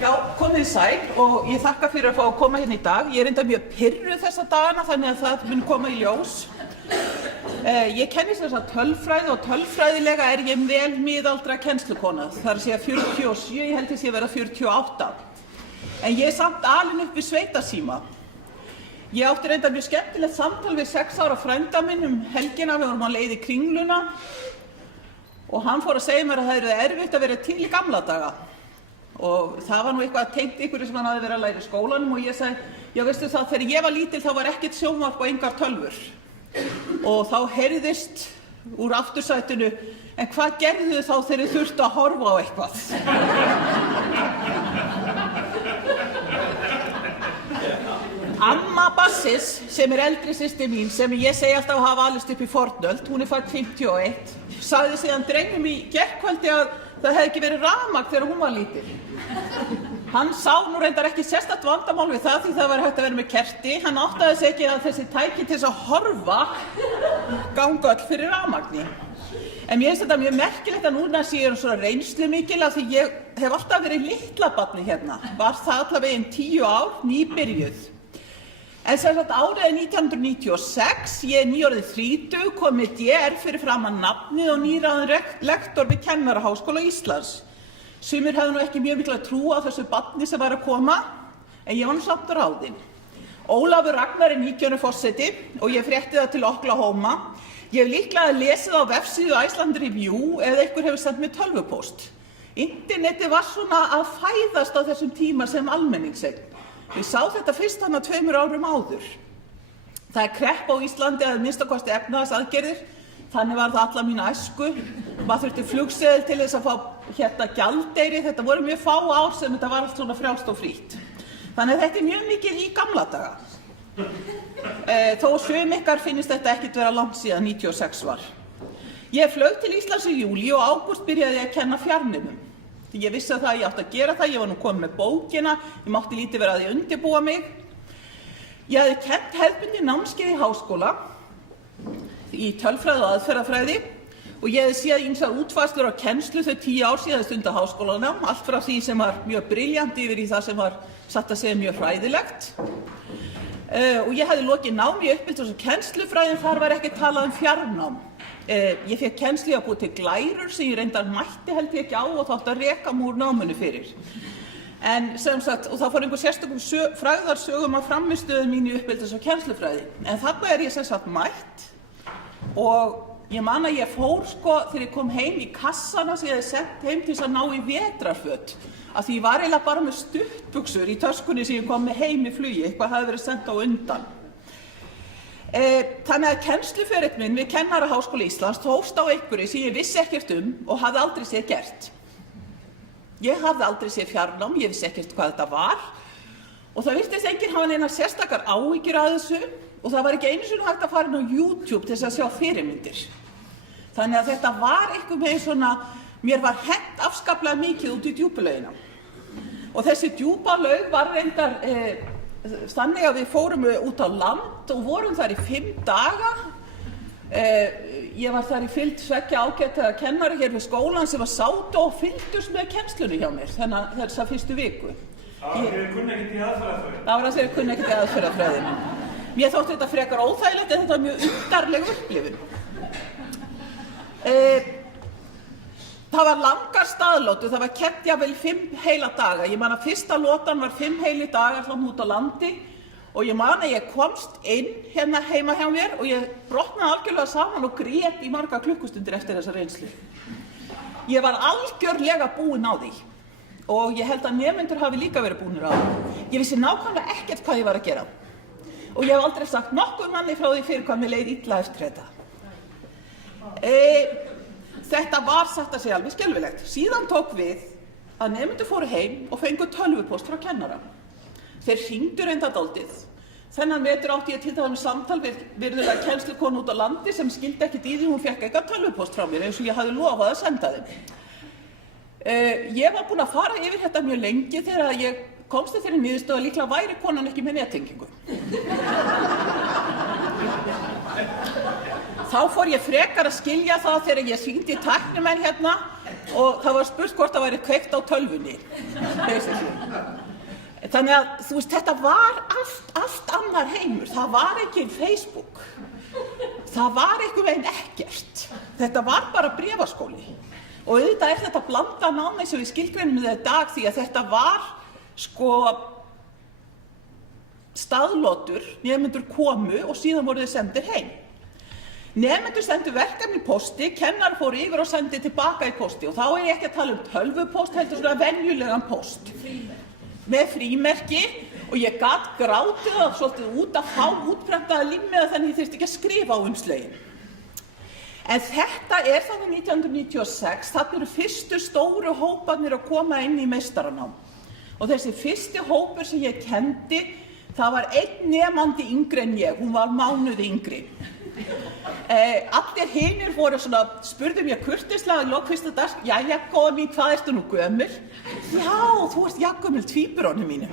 Já, komið sæl og ég þakka fyrir að fá að koma hérna í dag. Ég enda mjög pirruð þessa dagana þannig að það mun koma í ljós. Ég kenni þess að tölfræði og tölfræðilega er ég vel miðaldra kennslukona. Það er að segja 47, ég held ég sé að vera 48. En ég er samt alin upp við sveitasíma. Ég átti reynda mjög skemmtilegt samtal við 6 ára frænda minn helgina, við vorum á leið í Kringluna og hann fór að segja mér að það er erfitt að vera til í gamla daga. Og það var nú eitthvað tengt ykkur sem hann hafði verið að læra í skólanum og ég sagði, já veistu það, þegar ég var lítil þá var ekkert sjónvarp og engar tölvur. Og þá heyrðist úr aftursætinu, en hvað gerðu þið þá þegar þið þurftu að horfa á eitthvað? Amma Bassis, sem er eldri systir mín, sem ég segi alltaf að hafa alist upp í fornöld, hún er fædd 51, sagði síðan drengnum í gærkvöldi að það hefði ekki verið rafmagn þegar hún var lítil. Hann sá nú reyndar ekki sérstakt vandamál við það því það var hægt að vera með kerti. Hann áttaði sig ekki að þessi tæki til þess að horfa ganga öll fyrir rafmagni. En mér finnst þetta mjög merkilegt að núna sé ég svona reynslumikil af því ég hef alltaf verið litla barni hérna. Var það allavega 10 ár, nýbyrjuð. En sem sagt árið er 1996, ég er nýorðið 30, kom með DR fyrir framan nafnið og nýráðinn lektor við Kennaraháskóla Íslands. Sumir hefðu nú ekki mjög mikla trú á þessu barni sem var að koma, en ég var nú samt ráðinn. Ólafur Ragnar er 19. forseti og ég frétti það til Oklahoma. Ég hef líklega lesið á vefsíðu Iceland Review eða einhver hefur sendt mér tölvupóst. Internetið var svona að fæðast á þessum tíma sem almenningseign. Við sá þetta fyrst hana 2 árum áður. Það er krepp á Íslandi að minnstakosti efnahagsaðgerðir, þannig var það alla mína æsku. Maður þurfti flugseðil til þess að fá gjaldeyri, þetta voru mjög fá ár sem þetta var allt svona frjálst og frítt. Þannig að þetta er mjög mikið í gamla daga. Þó sum ykkar finnist þetta ekkert vera langt síðan 96 var. Ég flaug til Íslands í júlí og ágúst byrjaði ég að kenna fjarnemum. Ég vissi að ég átti að gera það, ég var nú komin með bókina, ég mátti lítið vera að ég undirbúa mig. Ég hafði kennt hefðbundið námskeið í háskóla í tölfræði og aðferðafræði og ég hefði séð ýmsar útfærslur á kennslu þau 10 ár síðan stunda háskólanám, allt frá því sem var mjög brilljant yfir í það sem var satt að segja mjög hræðilegt. Og ég hefði lokið námi í uppeldis- og kennslufræði en þar var ekki talað fjarnám. Ég fékk kennslu í að búa til glærur sem ég reyndar mætti held ég ekki á og þátt að reka múr náminu fyrir. En sem sagt, og það fór einhver sérstökum frægðarsögum af frammistöðu mín í uppeldis- og kennslufræði. En þarna er ég sem sagt mætt og ég man að ég fór þegar ég kom heim í kassana sem ég hefði sent heim til þess að ná í vetrarföt. Af því ég var eiginlega bara með stuttbuxur í töskunni sem ég kom með heim í flugi, eitthvað hafði verið sent á undan. Þannig að kennsluferill minn við Kennaraháskóla Íslands hófst á einhverju sem ég vissi ekkert og hafði aldrei séð gert. Ég hafði aldrei séð fjarnám, ég vissi ekkert hvað þetta var og það virtist enginn hafa neinar sérstakar áhyggjur af þessu og það var ekki einu sinni hægt að fara inn á YouTube til þess að sjá fyrirmyndir. Þannig að þetta var einhvern veginn svona, mér var hent afskaplega mikið út í djúpulaugina. Og þessi djúpalaug var reyndar þannig að við fórum út á land og vorum þar í 5 daga. Ég var þar í fylgd 2 ágætra kennara hér við skólan sem sátu og fylgdust með kennslunni hjá mér þessa fyrstu viku. Það var þegar kunni ekkert í aðferðafræði. Það var þegar kunni ekkert í aðferðafræðinu. Mér þótti þetta frekar óþægilegt en þetta var mjög undarleg upplifun. Það var langar staðlótur, það var kennt jafnvel 5 heila daga. Ég man að fyrsta lotan var 5 heili dagar hljóðum út á landi og ég man að ég komst inn hérna heima hjá mér og ég brotnaði algjörlega saman og grét í marga klukkustundir eftir þessa reynslu. Ég var algjörlega búin á því og ég held að nemendur hafi líka verið búnir á því. Ég vissi nákvæmlega ekkert hvað ég var að gera og ég hef aldrei sagt nokkuð manni frá því fyrir hvað mér leið illa eftir þetta. Þetta var satt að segja alveg skelfilegt. Síðan tók við að nemendur fóru heim og fengu tölvupóst frá kennara. Þeir hringdu reyndar dálítið. Þennan vetur átti ég til dæmis samtal við virðulega kennslukonu út á landi sem skildi ekkert í því, hún fékk eitthvað tölvupóst frá mér eins og ég hafði lofað að senda þeim. Ég var búin að fara yfir þetta mjög lengi þegar ég komst að þeirri niðurstöðu að líklega væri konan ekki með nettengingu. Þá fór ég frekar að skilja það þegar ég hringdi í tæknimenn hérna og það var spurt hvort það væri kveikt á tölvunni. Þannig að þú veist, þetta var allt annar heimur. Það var ekki Facebook. Það var einhvern veginn ekkert. Þetta var bara bréfaskóli. Og auðvitað er þetta blanda nám eins og við skilgreinum þetta í dag því að þetta var sko staðlotur, nemendur komu og síðan voru þeir sendir heim. Nemendur sendu verkefni í pósti, kennar fóru yfir og sendi tilbaka í pósti og þá er ég ekki að tala tölvupóst, heldur svona venjulegan póst. Með frímerki og ég gat grátið það svolítið út að fá útprentaða límmiða þannig ég þyrfti ekki að skrifa á umslögin. En þetta er þannig 1996, þarna eru fyrstu stóru hóparnir að koma inn í meistaranám. Og þessi fyrsti hópur sem ég kenndi, það var einn nemandi yngri en ég, hún var mánuði yngri. Allir hinir voru svona, spurðu mér kurteislega í lok fyrsta dags, jæja, góða mín, hvað ertu nú gömul? Já, þú ert jafngömul tvíburunum mínum.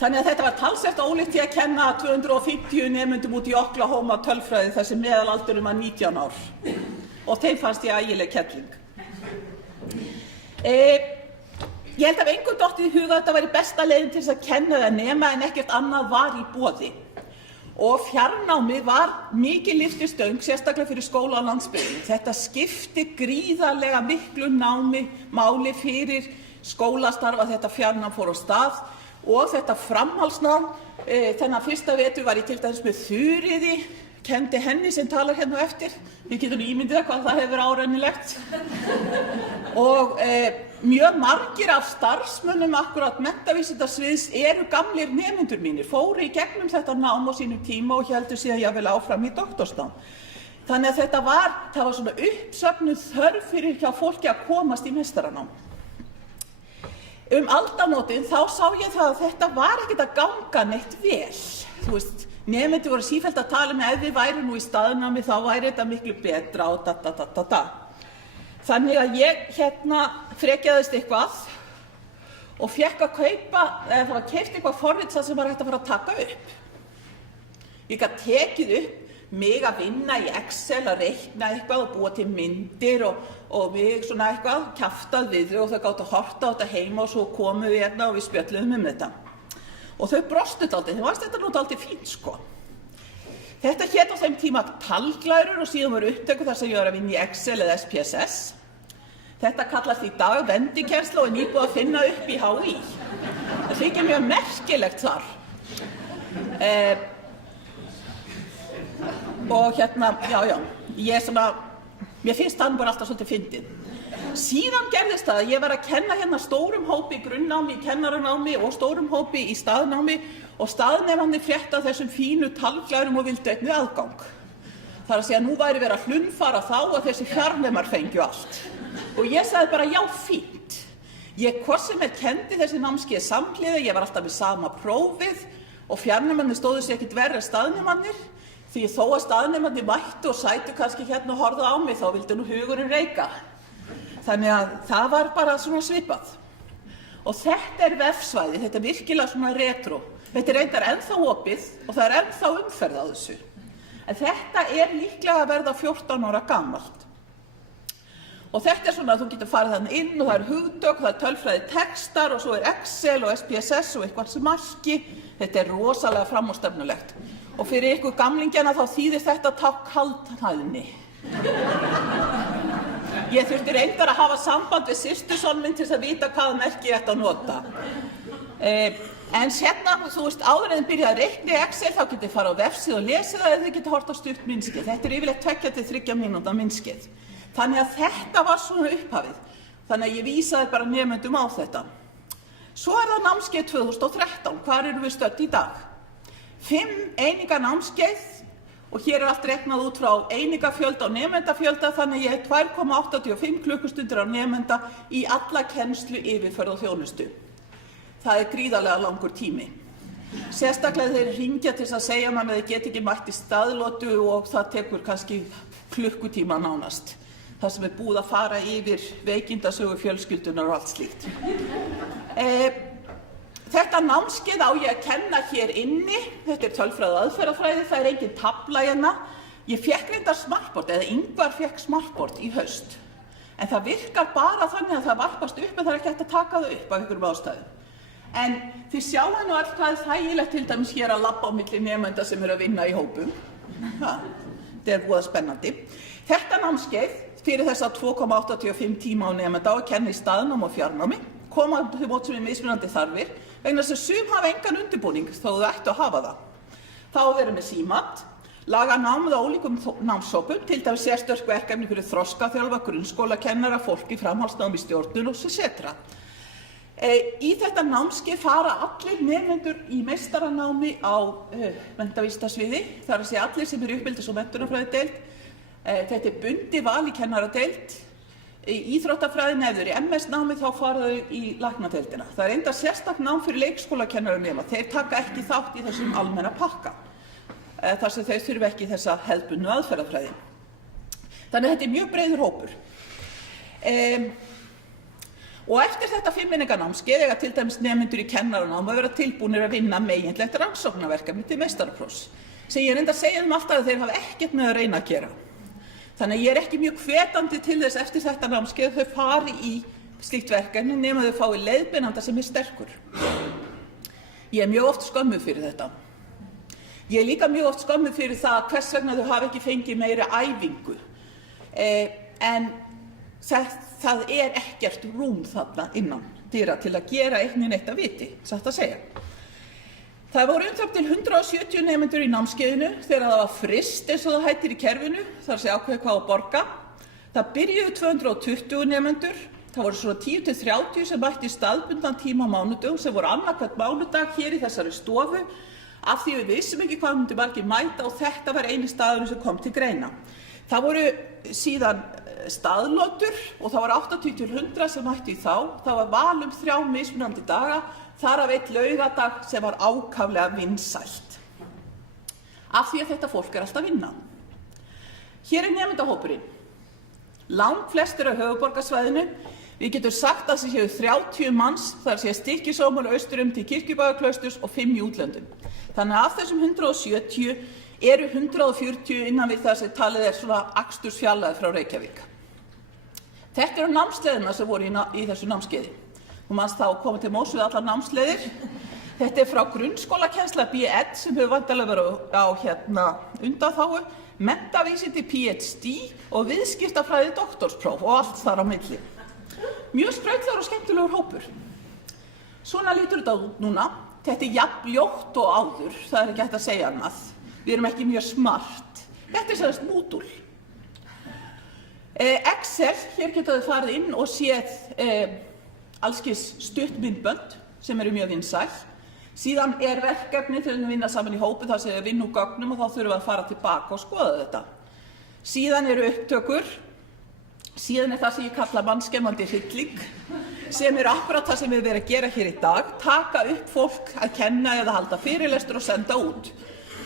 Þannig að þetta var talsvert ólíkt í að kenna 250 nemendum út í Oklahoma tölfræði þar sem meðalaldurum var 19 ár. Og þeim fannst ég ægileg kettling. Ég held að engum dottið í huga að þetta væri besta leiðin til þess að kenna eða nema en ekkert annað var í boði. Og fjarnámi var mikið lyftistöng, sérstaklega fyrir skóla á landsbyggðinni. Þetta skipti gríðarlega miklu máli fyrir skólastarf að þetta fjarnám fór á stað og þetta framhaldsnám. Þennan fyrsta vetur var ég til dæmis með Þuríði, kenndi henni sem talar hérna á eftir. Við getum ímyndið hvað það hefur árennilegt. Og mjög margir af starfsmönnum akkurat menntavísindasviðs eru gamlir nemendur mínir, fóru í gegnum þetta nám á sínum tíma og héldu síðan jafnvel áfram í doktorsnám. Þannig að það var svona uppsöfnuð þörf fyrir hjá fólki að komast í meistaranám. Aldamótin þá sá ég það að þetta var ekkert að ganga neitt vel. Þú veist, nemendur voru sífellt að tala um ef við værum nú í staðnámi þá væri þetta miklu betra og Þannig að ég frekjaðist eitthvað og fékk að kaupa, eða það var keypt eitthvað forrit sem var hægt að fara að taka upp. Ég gat tekið upp mig að vinna í Excel, að reikna eitthvað og búa til myndir og mig svona eitthvað kjaftað við og þau gátu að horta á þetta heima og svo komum við hérna og við spjölluðum þetta. Og þau brostu dálítið, þeim fannst þetta nú dálítið fínt sko. Þetta hét á þeim tíma talglærur og síðan voru upptökur þar sem ég var að vinna í Excel eða SPSS. Þetta kallast í dag vendikennsla og er nýbúið að finna upp í HÍ. Það þykir mjög merkilegt þar. Og mér finnst það bara alltaf svolítið fyndið. Síðan gerðist það að ég var að kenna hérna stórum hópi í grunnnámi, í kennaranámi og stórum hópi í staðnámi og staðnemandi frétta þessum fínu talglærum og vildu einnig aðgang. Það er að segja að nú væri verið að hlunnfara þá að þessi fjarnemar fengju allt. Og ég sagði bara já, fínt. Ég hvort sem kenndi þessi námskeið samhliða, ég var alltaf með sama prófið og fjarnemarnir stóðu sig ekkert verri en staðnemarnir. Því þó að staðnemarnir mættu og sætu kannski hérna og horfðu á mig þá vildi nú hugurinn reika. Þannig að það var bara svona svipað. Og þetta er vefsvæði, þetta er virkilega svona retro. Þetta er reyndar ennþá opið og það er ennþá umferð á þessu. En þetta er líklega að verða 14 ára gamalt. Og þetta er svona að þú getur farið þannig inn og það er hugtök, það er tölfræði textar og svo er Excel og SPSS og eitthvað sem marki. Þetta er rosalega framúrstefnulegt. Og fyrir ykkur gamlingjana þá þýðir þetta tákn kaldhæðni. Ég þurfti reyndar að hafa samband við systurson minn til þess að vita hvaða merki ég ætti að nota. En hérna, þú veist, áður en þið byrja að reikna í Excel þá getið farið á vefsíðu og lesið það eða þið getið hort á stutt myndskeið. Þetta er yfirleitt 2 til 3 mínútna myndskeið. Þannig að þetta var svona upphafið. Þannig að ég vísaði bara nemendum á þetta. Svo er það námskeið 2013. Hvar erum við stödd í dag? 5 eininga námskeið og hér er allt reiknað út frá einingafjölda og nemendafjölda þannig að ég hef 2,85 klukkustundir á nemenda í alla kennslu, yfirferð og þjónustu. Það er gríðarlega langur tími. Sérstaklega þeir hringja til þess að segja mann að þeir get ekki mætt í staðlotu og það tekur kannski klukkutíma nánast. Það sem er búið að fara yfir veikindasögu fjölskyldunar og allt slíkt. Þetta námskeið á ég að kenna hér inni. Þetta tölfræði og aðferðafræði, það engin tafla hérna. Ég fékk reyndar smartboard, eða Ingvar fékk smartboard í haust. En það virkar bara þannig að það varpast upp en það ekki hægt að taka það upp af einhverjum ástæðum. En þið sjáu nú allt hvað þægilegt til dæmis hér að labba á milli nemenda sem að vinna í hópum. Þetta voða spennandi. Þetta námskeið fyrir þessa 2,85 tíma á nemenda og kenna í staðnám og fjarnámi koma til móts við mismunandi þarfir vegna þess að sum hafa engan undirbúning þó þau ættu að hafa það. Þá vera með símat, laga námið á ólíkum námshópum, til dæmis sérstök verkefni fyrir þroskaþjálfa, grunnskólakennara, fólk í framhaldsnámi, stjórnun etc. Í þetta námskeið fara allir nemendur í meistaranámi á menntavísindasviði, það er að segja allir sem eru uppeldis- og menntunarfræðideild. Þetta bundið val í kennaradeild. Í íþróttafræðinni ef þau eru í MS-námi þá fara þau í læknadeildina. Það enda sérstakt nám fyrir leikskólakennara þeir taka ekki þátt í þessum almenna pakka. Þar sem þau þurfa ekki þessa hefðbundnu aðferðafræði. Þannig að þetta mjög breiður hópur. Og eftir þetta 5 eininga námskeið eiga til dæmis nemendur í kennaranámi að vera tilbúnir að vinna megindlegt rannsóknarverkefni til meistaraprófs. Sem ég reyndi að segja alltaf að þeir hafa ekkert með að reyna að gera. Þannig að ég ekki mjög hvetandi til þess eftir þetta námskeið þau fari í slíkt verkefni nema þau fái leiðbeinanda sem sterkur. Ég mjög oft skömmuð fyrir þetta. Ég líka mjög oft skömmuð fyrir það hvers vegna þau hafa ekki fengið meiri æfingu. En það ekkert rúm þarna innan dyra til að gera neitt að viti, satt að segja. Það voru til 170 nemendur í námskeiðinu þegar það var frist eins og það hættir í kerfinu, þar að segja ákveða hvað að borga. Það byrjuðu 220 nemendur, það voru svona 10-30 sem mættu í staðbundnan tíma á mánudögum sem voru annað mánudag hér í þessari stofu af því við vissum ekki hvað myndi margir mæta og þetta var eini staðurinn sem kom til greina. Það voru síðan staðlotur og það var 80-100 sem mættu í þá. Það var val 3 mismunandi daga. Þar af 1 laugardag sem var ákaflega vinsælt. Af því að þetta fólk alltaf að vinna. Hér nemendahópurinn. Langflestir á höfuðborgarsvæðinu. Við getum sagt að það séu 30 manns, þar sé Stykkishólmur austurum til Kirkjubæjarklausturs og 5 í útlöndum. Þannig að af þessum 170 eru 140 innan við það sem talið svona akstursfjarlægð frá Reykjavík. Þetta eru námsleiðina sem voru í þessu námskeiði. Þú manst þá komið til móts við allar námsleiðir. Þetta frá grunnskólakennsla B1 sem hefur væntanlega verið á undanþágu, menntavísindi PhD og viðskiptafræði doktorspróf og allt þar á milli. Mjög skrautlegur og skemmtilegur hópur. Svona lítur þetta út núna. Þetta jafn ljótt og áður, það ekki hægt að segja annað. Við erum ekki mjög smart. Þetta semst Moodle. Excel, hér geta þau farið inn og séð allskis stuttmyndbönd sem eru mjög vinsæl. Síðan verkefni til að vinna saman í hópi þar sem við vinna úr gögnum og þá þurfum við að fara tilbaka og skoða þetta. Síðan eru upptökur. Síðan það sem ég kalla mannskemmandi hrylling sem akkúrat það sem við verðum að gera hér í dag. Taka upp fólk að kenna eða halda fyrirlestur og senda út.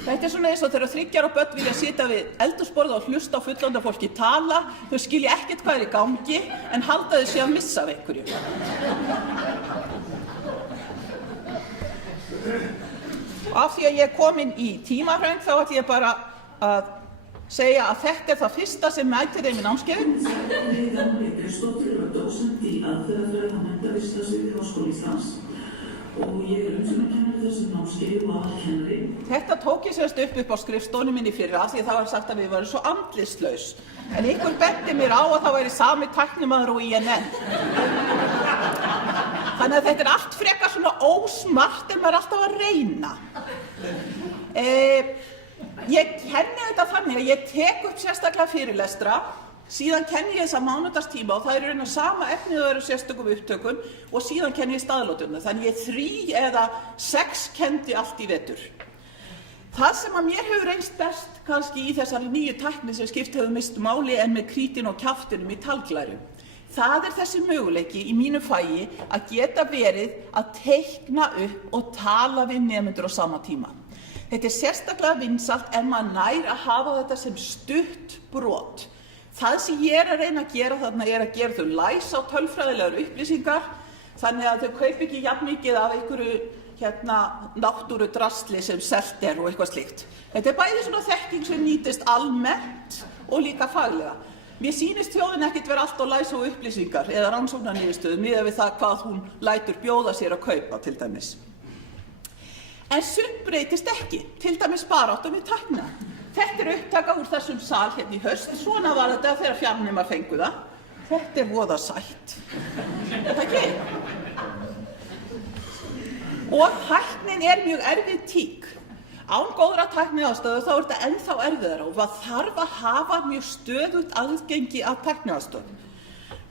Þetta svona eins og þegar 3 ára börn vilja sitja við eldhúsborðið og hlusta á fullorðna fólki tala. Þau skilja ekkert hvað í gangi en halda þau sig að missa af einhverju. Og af því að ég komin í tímahraun þá ætla ég bara að segja að þetta það fyrsta sem mætir þeim í námskeiðin. Kristóttir var dósent í aðferðafræði á menntavísindasviði Háskóla Íslands og ég umsjónarkennari þessu námskeiði og aðalkennari. Þetta tók ég semst upp á skrifstofunni minni fyrir af því að það var sagt að við varum svo andlitslaus. En einhver benti mér á að það væri sami tæknimaður og INN. Þannig að þetta allt frekar svona ósmart en maður alltaf að reyna. Ég kenni þetta þannig að ég tek upp sérstaklega fyrirlestra, síðan kenni ég þessa mánudagstíma og það eru raunar sama efnið og eru sérstökum upptökum og síðan kenni ég staðlótunum. Þannig ég 3 eða 6 kendi allt í vetur. Það sem að mér hefur reynst best kannski í þessari nýju tækni sem skipt hefur mist máli en með krítin og kjaftinum í talglærum. Það þessi möguleiki í mínu fagi að geta verið að teikna upp og tala við nemendur á sama tíma. Þetta sérstaklega vinsælt ef maður nær að hafa þetta sem stutt brot. Það sem ég að reyna að gera þarna að gera þau læs á tölfræðilegar upplýsingar. þannig að þau kaupi ekki jafn mikið af einhverju náttúrudrasli sem selt og eitthvað slíkt. Þetta bæði svona þekking sem nýtist almennt og líka faglega. Mér sýnist þjóðin ekkert vera allt á læs og upplýsingar eða rannsóknarniðurstöðu miðað við það hvað hún lætur bjóða sér að kaupa til dæmis. En sumt breytist ekki, til dæmis baráttan við tæknina. Þetta upptaka úr þessum sal í haust, svona var þetta þegar fjarnemar fengu það. Þetta voða sætt. Þetta ekki? Og tæknin mjög erfið tík. Án góðra tækniaðstöðu þá þetta ennþá erfiðara og það þarf að hafa mjög stöðugt aðgengi að tækniaðstöðu.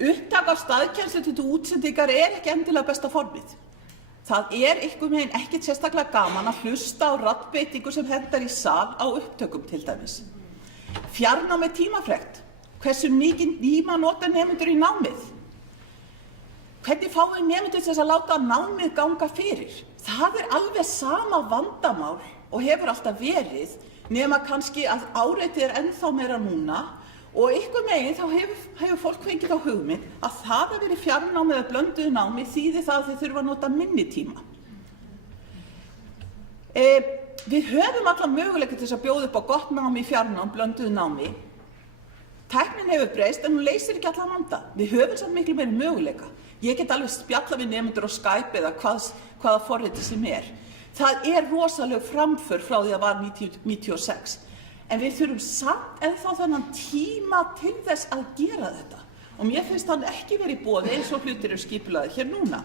Upptak af staðkennslu til útsendingar ekki endilega besta formið. Það einhvern veginn ekkert sérstaklega gaman að hlusta á raddbeitingu sem hentar í sal á upptökum til dæmis. Fjarnám tímafrekt. Hversu mikinn tíma nota nemendur í námið? Hvernig fáum við nemendur til þess að láta námið ganga fyrir? Það alveg sama vandamál og hefur alltaf verið, nema kannski að áreitið ennþá meira núna og einhvern veginn þá hefur fólk fengið á hugmynd að það að vera í fjarnámi eða blönduðu námi þýðir það að þau þurfa að nota minni tíma. Við höfum alla möguleika til þess að bjóða upp á gott námi í fjarnám, blönduðu námi. Tæknin hefur breyst en hún leysir ekki allan vanda. Við höfum samt miklu meiri möguleika. Ég get alveg spjalla við nemendur á Skype eða hvaða forriti sem Það rosaleg framför frá því að var 1996. En við þurfum samt ennþá þennan tíma til þess að gera þetta. Og mér finnst hann ekki verið í boði eins og hlutir skipulagðir hér núna.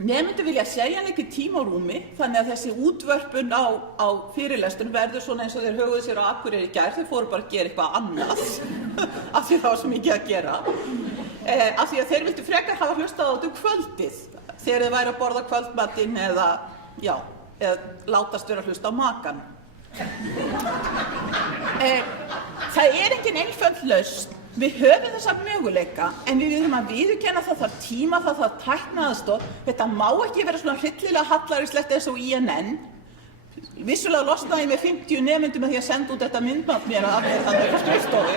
Nemendur vilja segja ekki tíma á rúmi, þannig að þessi útvörpun á fyrirlesturinn verður svona eins og þeir höguðu sér á Akureyri í gær, þeir fóru bara að gera eitthvað annað, af því það var svo mikið að gera. Af því að þeir vildu frekar hafa hlustað á þetta kvöldið, þegar þeir væru að borða kvöldmatinn eða látast vera að hlusta á makann. Það engin einföld lausn. Við höfum þessa möguleika, en við viljum að viðurkenna það þarf tíma, það þarf tækniaðstoð. Þetta má ekki vera svona hryllilega hallærislegt eins og INN. Vissulega losnaði ég með 50 nemendum með því að senda út þetta myndband mér að afgreiða þannig á skrifstofu.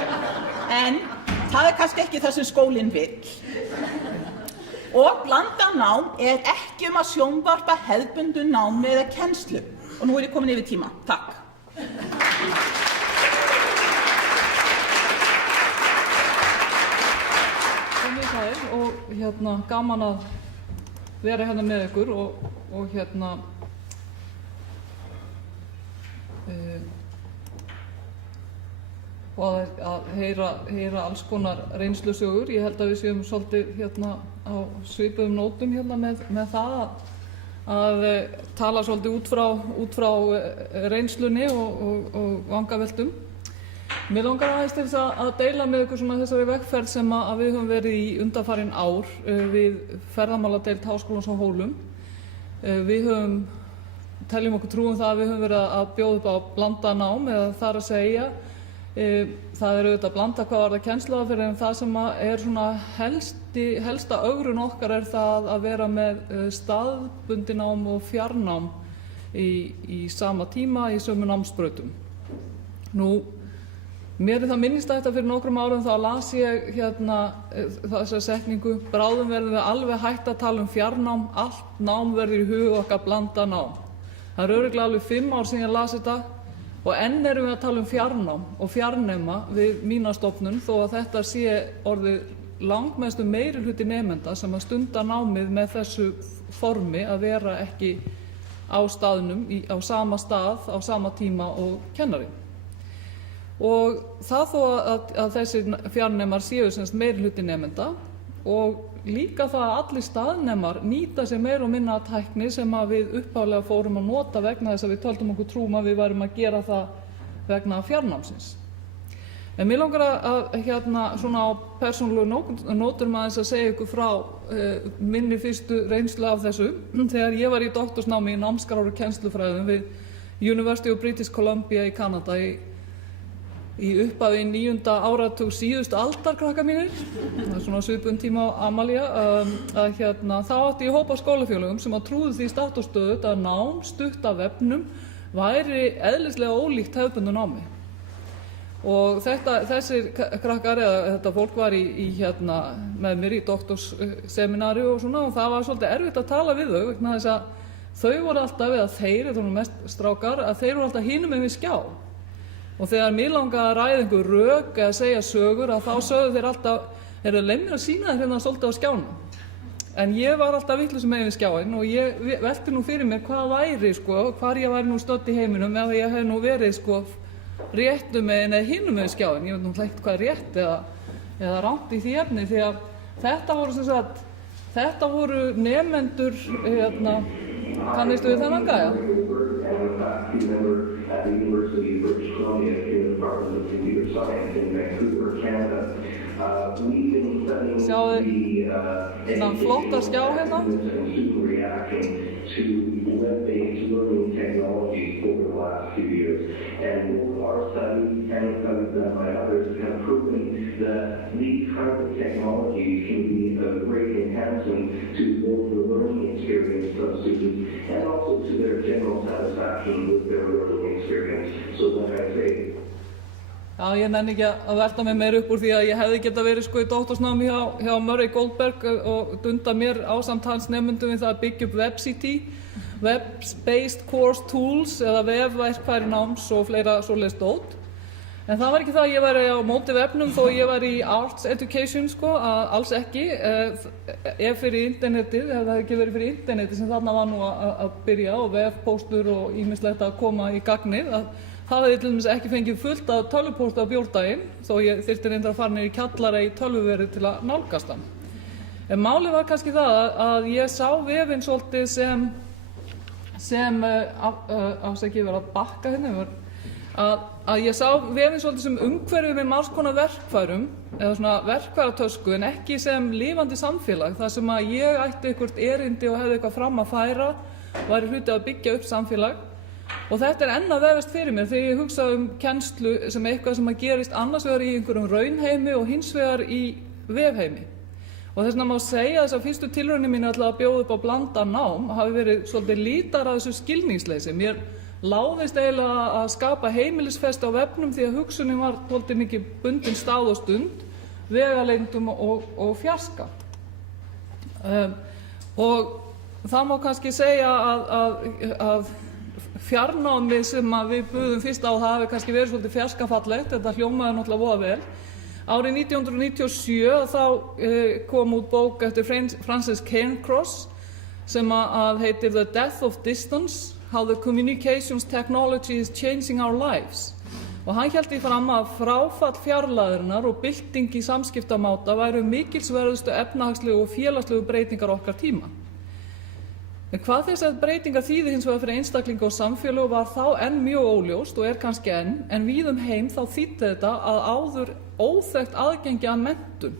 En það kannski ekki það sem skólinn vill. Og blandað nám ekki að sjónvarpa hefðbundnu námi eða kennslu. Og nú ég komin yfir tíma. Takk. Og gaman að vera hérna með ykkur og að heyra alls konar reynslusögur. Ég held að við séum svolítið á svipuðum nótum með það að tala svolítið út frá reynslunni og vangaveltum. Mér langar aðeins til þess að deila með ykkur svona þessari vegferð sem að við höfum verið í undanfarin ár við ferðamáladeild Háskólans á Hólum. Við teljum okkur trú það að við höfum verið að bjóða upp á blandað nám, eða þar að segja það auðvitað að blanda hvað varðar kennsluaðferðir, en það sem svona helsta ögrun okkar það að vera með staðbundið nám og fjarnám í sama tíma í sömu námsbrautum. Mér það minnisstætt að fyrir nokkrum árum þá las ég þessa setningu: bráðum verðum við alveg hætt að tala fjarnám, allt nám verður í huga okkar blandað nám. Það örugglega alveg 5 ár síðan ég las þetta og enn erum við að tala fjarnám og fjarnema við mína stofnun, þó að þetta sé orðið langmestu meirihluti nemenda sem að stunda námið með þessu formi, að vera ekki á staðnum, á sama stað, á sama tíma og kennari. Og það þó að þessir fjarnemar séu meirihluti nemenda, og líka það að allir staðnemar nýta sér meira og minna tækni sem að við upphaflega fórum að nota vegna þess að við töldum okkur trú að við værum að gera það vegna fjarnámsins. En mér langar að svona á persónulegu nótum aðeins að segja ykkur frá minni fyrstu reynslu af þessu. Þegar ég var í doktorsnámi í námskrár og kennslufræðum við University of British Columbia í Kanada í upphafi 9. áratug síðustu aldar, krakkar mínir, það svona svipun tíma á Amalía, þá átti ég hóp af skólafélögum sem að trúðu því statt og stöðugt að nám stutt af vefnum væri eðlislega ólíkt hefðbundnu námi. Og þessir krakkar eða þetta fólk var með mér í doktorsseminari og svona, og það var svolítið erfitt að tala við þau vegna þess að þau voru alltaf, eða þeir, þetta voru mest strákar, að þeir voru alltaf hinum með við skjá. Og þegar mér langaði að ræða einhver rök eða segja sögur, að þá sögðu þeir alltaf, leið mér að sýna þér hérna svolítið á skjánum. En ég var alltaf vitlaus með við skjáinn og ég velti nú fyrir mér hvað væri, hvar ég væri nú stödd í heiminum ef ég hefði nú verið, réttu megin eða hinum megin skjáinn. Ég veit nú ekki hvað er rétt eða rangt í því efni, því að þetta voru nemendur, kannistu við þennan gæja? Sjáðu þennan flotta skjá hérna. To web-based learning technologies over the last few years. And our study and studies done by others have proven that these kinds of technologies can be a great enhancement to both the learning experience of students and also to their general satisfaction with their learning experience. So like I say, Já, ég nenni ekki að velta mig meir upp úr því að ég hefði getað verið í doktorsnámi hjá Murray Goldberg og dunda mér ásamt hans nemendum við það að byggja upp WebCT, Web-Based Course Tools eða vefverkfæri náms og fleira svoleiðis dót. En það var ekki það að ég væri á móti vefnum þó ég væri í Arts Education, alls ekki. Ef fyrir internetið, ef það hefði ekki verið fyrir internetið sem þarna var nú að byrja og vefpóstur og ýmislegt að koma í gagnið, það hefði til dæmis ekki fengið fullt af tölvupósti á bjórdaginn, þó ég þyrfti reyndar að fara niður í kjallara í tölvuveri til að nálgast hann. En málið var kannski það að ég sá vefinn svolítið afsakið verið að bakka hérna, að ég sá vefinn svolítið sem umhverfi með margs konar verkfærum, eða svona verkfæratösku, en ekki sem lifandi samfélag, þar sem að ég ætti eitthvað erindi og hefði eitthvað fram að færa, væri hluti að byggja upp samfélag. Og þetta enn að vefast fyrir mér þegar ég hugsa kennslu sem eitthvað sem að gerist annars vegar í einhverjum raunheimi og hins vegar í vefheimi. Og þess vegna má segja að þessar fyrstu tilraunir mín að bjóða upp á blandað nám hafi verið svolítið lítar að þessu skilningsleysi. Mér láðist eiginlega að skapa heimilisfesti á vefnum því að hugsunin var svolítið mikið bundin stað og stund, vegalengdum og fjarska. Og það má kannski segja að fjarnámið sem við buðum fyrst á það hafi kannski verið svolítið fjarskafallegt, þetta hljómaði náttúrulega voða vel. Árið 1997 þá kom út bók eftir Francis Cairncross sem að heitir The Death of Distance, How the Communications Technology is Changing Our Lives. Og hann hélt því fram að fráfall fjarlægðarinnar og bylting í samskiptamáta væru mikilsverðustu efnahagslegu og félagslegu breytingar okkar tíma. En hvað þessar breytingar þýði hins vegar fyrir einstaklinga og samfélög var þá enn mjög óljóst og kannski en víðum heim þá þýddi þetta að áður óþekkt aðgengi að menntun,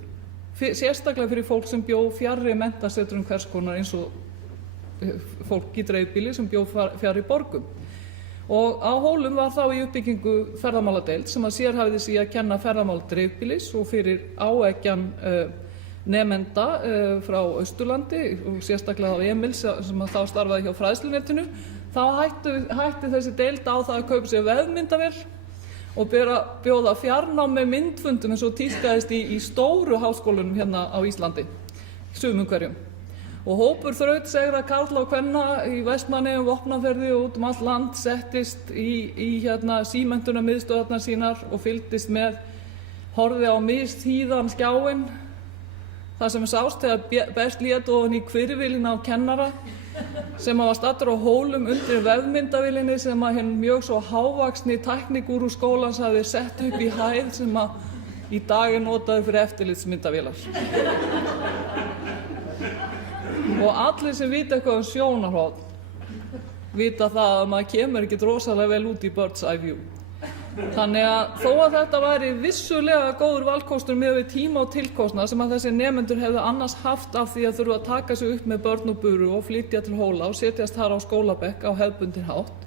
sérstaklega fyrir fólk sem bjó fjarri menntasetrum hvers konar eins og fólk í dreifbýli sem bjó fjarri borgum. Og á Hólum var þá í uppbyggingu ferðamáladeild sem að sérhæfði sig að kenna ferðamál dreifbýlis og fyrir áeggjan nemenda frá Austurlandi og sérstaklega á Emils sem þá starfaði hjá Fræðslunetinu, þá hætti þessi deild á það að kaupa sér vefmyndavél og bjóða fjarnám með myndfundum eins og tíðkaðist í stóru háskólunum hérna á Íslandi, sumum hverjum. Og hópur þrautsegra karla og kvenna í Vestmannaeyjum, Vopnafirði og út allt land settist í símenntunarmiðstöðvarnar sínar og fylgdist með, horfði á misþýðan skjáinn, það sem sást þegar best lét ofan í hvirfilinn á kennara sem var staddur á Hólum undir vefmyndavélinni sem að hinn mjög svo hávaxni tæknigúrú skólans hafði sett upp í hæð sem að í dag notaður fyrir eftirlitsmyndavélar. Og allir sem vita eitthvað sjónarhorn vita það að maður kemur ekki rosalega vel út í bird's eye view. Þannig að þó að þetta væri vissulega góður valkostur miðað við tíma og tilkostnað sem að þessi nemendur hefðu annars haft af því að þurfa að taka sig upp með börn og buru og flytja til Hóla og setjast þar á skólabekk á hefðbundinn hátt,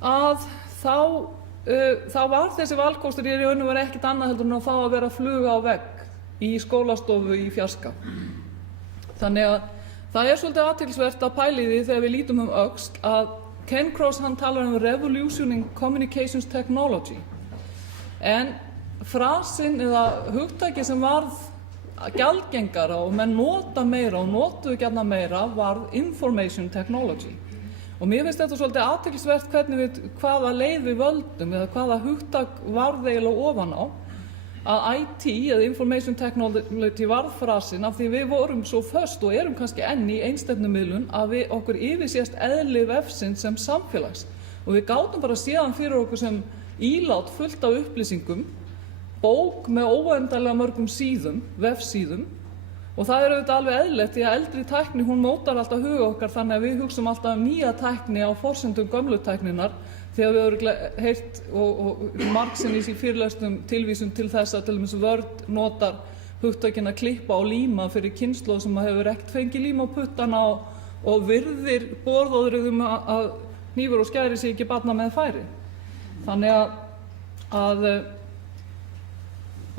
að þá var þessi valkostur í raun og veru ekkert annað heldur en að fá að vera fluga á vegg í skólastofu í fjarska. Þannig að það svolítið athyglisvert að pæla í því þegar við lítum öxl að Cairncross hann talar revolution in communications technology En frasinn eða hugtaki sem varð gjaldgengara og menn nota meira og notuðu gjarnan meira varð information technology. Og mér finnst þetta svolítið athyglisvert hvaða leið við völdum eða hvaða hugtak varð eiginlega ofan á að IT eða information technology varð frasinn af því við vorum svo föst og erum kannski enn í einstefnumiðlun að við okkur yfirsést eðli vefsins sem samfélags og við gátum bara séðan fyrir okkur sem ílát fullt af upplýsingum, bók með óendanlega mörgum síðum, vefsíðum og það er auðvitað alveg eðlilegt því að eldri tækni hún mótar alltaf hug okkar þannig að við hugsum alltaf nýja tækni á forsendum gömlu tækninnar þegar við höfum heyrt og margsinnis í fyrirlestum tilvísum til þess að til dæmis Word notar hugtökin að klippa og líma fyrir kynslóð sem hefur ekkert fengið líma á puttana og virðir borðóðrið að hnífur og skæri sig ekki barna með færi. Þannig að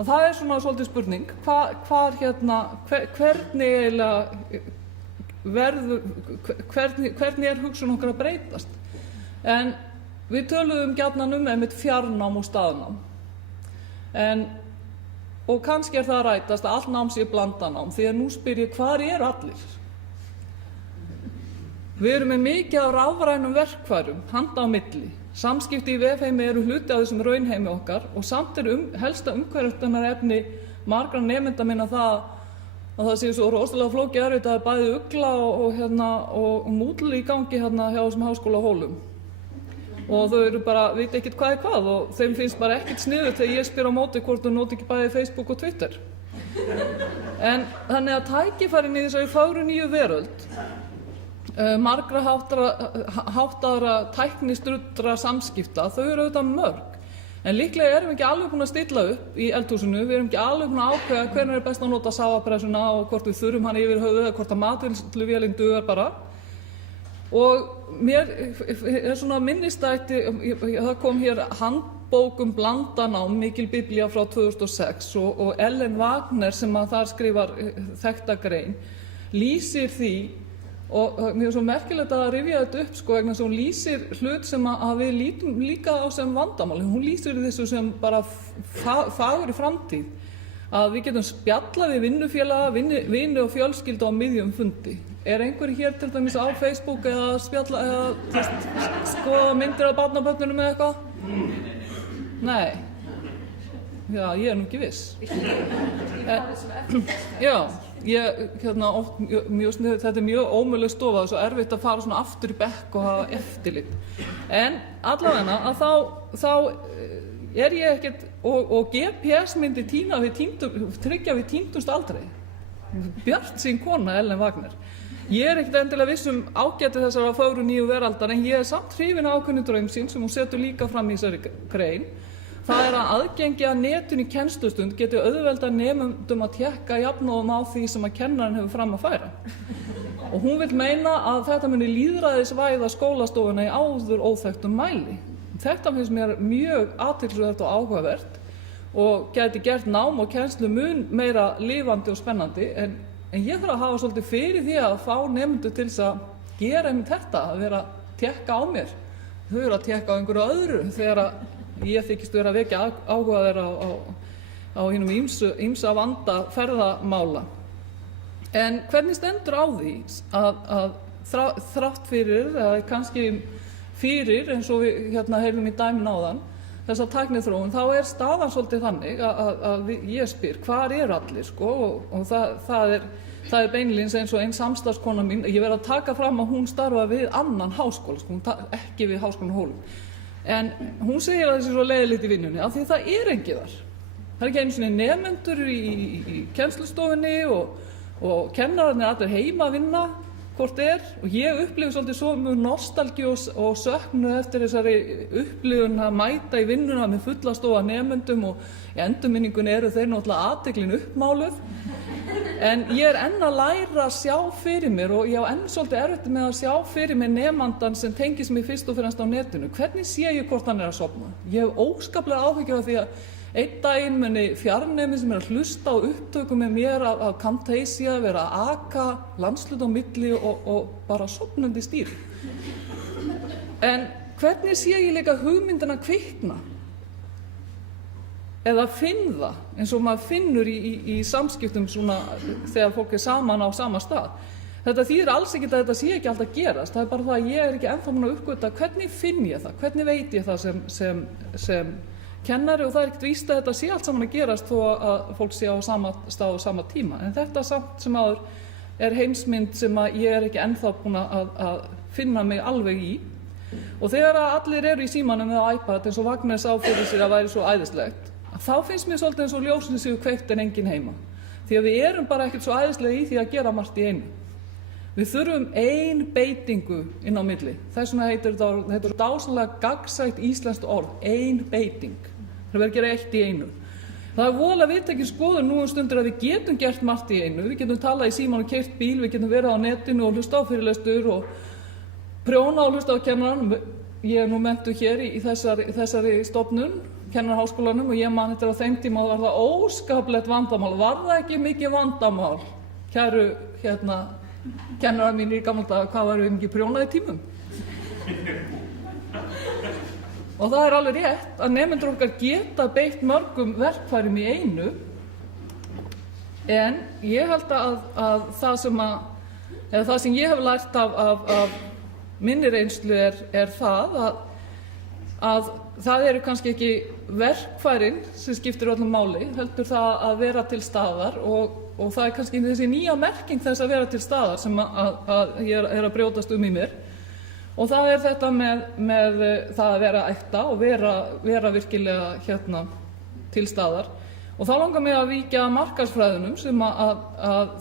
það er svona svolítið spurning, hvernig er hugsun okkar að breytast? En við töluðum gjarnan einmitt fjarnám og staðnám. Og kannski er það að rætast að allt nám sé blandanám, því að nú spyr ég hvar eru allir? Við erum með mikið af rafrænum verkfærum, handa á milli. Samskipti í vefheimi eru hluti af þessum raunheimi okkar og samt er helsta umhverfisefni margra nemenda minna það að það sé svo rosalega flókið erfitt að bæði ugla og Moodle í gangi hjá þessum háskólahólum. Og þau eru bara, vita ekkert hvað er hvað og þeim finnst bara ekkert sniðugt þegar ég spyr á móti hvort þau noti ekki bæði Facebook og Twitter. En þannig að tækifærin í þessari fögru nýju veröld margra háttaðra tæknistruddra samskipta, þau eru auðvitað mörg. En líklega erum við ekki alveg búin að stilla upp í eldhúsinu, við erum ekki alveg búin að ákveða hvenær er best að nota sáfapressuna og hvort við þurfum hann yfir höfuðið eða hvort að matvinnsluvélin dugar bara. Og mér er svona minnistætti, það kom hér handbók blandanám, mikil biblía frá 2006 og Ellen Wagner sem að þar skrifar þekkta grein, lýsir því og mér er svo merkilegt að rifja þetta upp vegna þess að hún lýsir hlut sem að við lítum líka á sem vandamál. Hún lýsir þessu sem bara fagurri framtíð að við getum spjallað við vinnufélaga, vini og fjölskyldu á miðjum fundi. Er einhverju hér til dæmis á Facebook eða spjalla eða skoða myndir af barnabörnunum eða eitthvað? Nei. Já, ég er nú ekki viss. Já. Þetta er mjög ómöguleg stofa, það er svo erfitt að fara svona aftur í bekk og hafa eftirlit. En allavega að þá er ég ekkert, og GPS myndi tryggja við týndumst aldrei. Bjartsýn kona Ellen Wagner. Ég er ekkert endilega viss ágæti þessara fögru nýju veraldar en ég er samt hrifin af ákveðnum draum sín sem hún setur líka fram í þessari grein. Það er að aðgengi að netinu í kennslustund geti auðvelda nemendum að tékka jafnóðum á því sem að kennarinn hefur fram að færa. Og hún vill meina að þetta muni lýðræðisvæða skólastofuna í áður óþekktum mæli. Þetta finnst mér mjög athyglisvert og áhugavert og gæti gert nám og kennslu mun meira lifandi og spennandi en ég þarf að hafa svolítið fyrir því að fá nemendur til þess að gera einmitt þetta, að vera að tékka á mér. Þau eru að tékka á einhverju öðru þegar ég þykist vera að vekja áhuga þeirra á hinum ýmsa vanda ferðamála. En hvernig stendur á því að þrátt fyrir, eða kannski fyrir, eins og við heyrðum í dæmin áðan, þessa tækniþróun, þá er staðan svolítið þannig að ég spyr, hvar eru allir, og það er beinlínis eins og ein samstarfskona mín, ég verð að taka fram að hún starfa við annan háskóla, ekki við Háskólann á Hólum. En hún segir að það sé svo leiðilegt í vinnunni af því það er enginn þar. Það er ekki einu sinni nemendur í kennslustofunni og kennararnir allir heima að vinna hvort og ég upplifi svolítið svo mjög nostalgíu og söknuð eftir þessari upplifun að mæta í vinnuna með fulla stofa nemendum og í endurminningunni eru þeir náttúrulega athyglin uppmáluð. En ég er enn að læra að sjá fyrir mér og ég á enn svolítið erfitt með að sjá fyrir mér nemandan sem tengist mig fyrst og fremst á netinu. Hvernig sé ég hvort hann er að sofna? Ég hef óskaplega áhyggjur af því að einn daginn muni fjarnemi sem er að hlusta á upptöku með mér af Camtasia vera að aka landshluta á milli og bara sofnandi stýri. En hvernig sé ég líka hugmyndina kvikna? eða finn það eins og maður finnur í samskiptum svona þegar fólk saman á sama stað. Þetta þýðir alls ekki að þetta sé ekki alltaf gerast, það bara það að ég ekki ennþá múin að uppgöta hvernig finn ég það, hvernig veit ég það sem kennari, og það ekkert víst að þetta sé allt saman að gerast þó að fólk sé á sama stað og sama tíma. En þetta samt sem áður heimsmynd sem að ég ekki ennþá búin að finna mig alveg í. Og þegar allir eru í símanum eða iPad eins og Wagner sá fyrir sér að væri svo æðislegt, þá finnst mér svolítið eins og ljósin séu kveikt en enginn heima. Því að við erum bara ekkert svo æðislega í því að gera margt í einu. Við þurfum ein beitingu inn á milli. Þess vegna heitir þetta dásamlega gagnsætt íslenskt orð, ein beiting. Það verður að gera eitt í einu. Það er voðalega viðtekin skoðun nú stundir að við getum gert margt í einu. Við getum talað í símanum, keyrt bíl, við getum verið á netinu og hlusta á fyrirlestur og prjóna og hlusta á kennarann. Ég er nú menntuð hér í þessari stofnun, Kennaraháskólanum, og ég man þetta á þeim tíma var það óskaplegt vandamál. Var það ekki mikið vandamál, kæru kennarar mínir í gamla daga, hvað varum við mikið prjónað í tímum? Og það er alveg rétt að nemendur okkar geta beitt mörgum verkfærum í einu, en ég held að það sem ég hef lært af minni reynslu er það að það eru kannski ekki verkfærin sem skiptir öllum máli, heldur það að vera til staðar, og það er kannski þessi nýja merking þess að vera til staðar sem að ég er að brjótast í mér. Og það er þetta með það að vera ekta og vera virkilega til staðar. Og þá langar mig að víkja að markaðsfræðinum sem að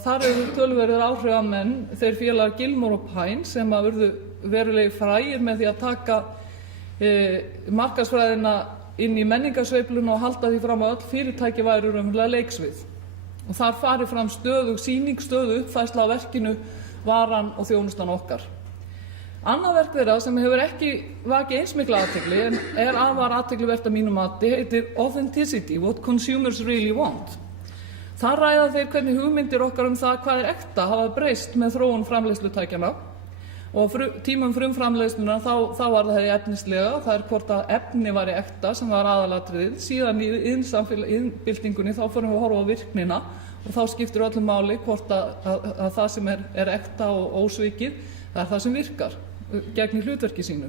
þar eru töluverðir áhrifamenn, þeir félagar Gilmore og Pine, sem að urðu verulegi frægir með því að taka markaðsfræðina inn í menningarsveifluna og halda því fram að öll fyrirtæki væru raunverulega leiksvið. Og þar fari fram stöðug sýning, stöðug uppfærsla á verkinu, varan og þjónustan okkar. Annað verk þeirra sem hefur ekki vakið eins mikla athygli en er afar athyglivert að mínu mati heitir Authenticity, What Consumers Really Want. Þar ræða þeir hvernig hugmyndir okkar það hvað er ekta hafa breyst með þróun framleiðslutækjanna, og tímum frumframleiðsluna þá var það efnislega, það er hvort að efni væri ekta sem var aðalatriðið. Síðan í iðnbyltingunni þá fórum við að horfa á virknina og þá skiptir öllu máli hvort að það sem er ekta og ósvikið, það er það sem virkar gegn hlutverki sínu.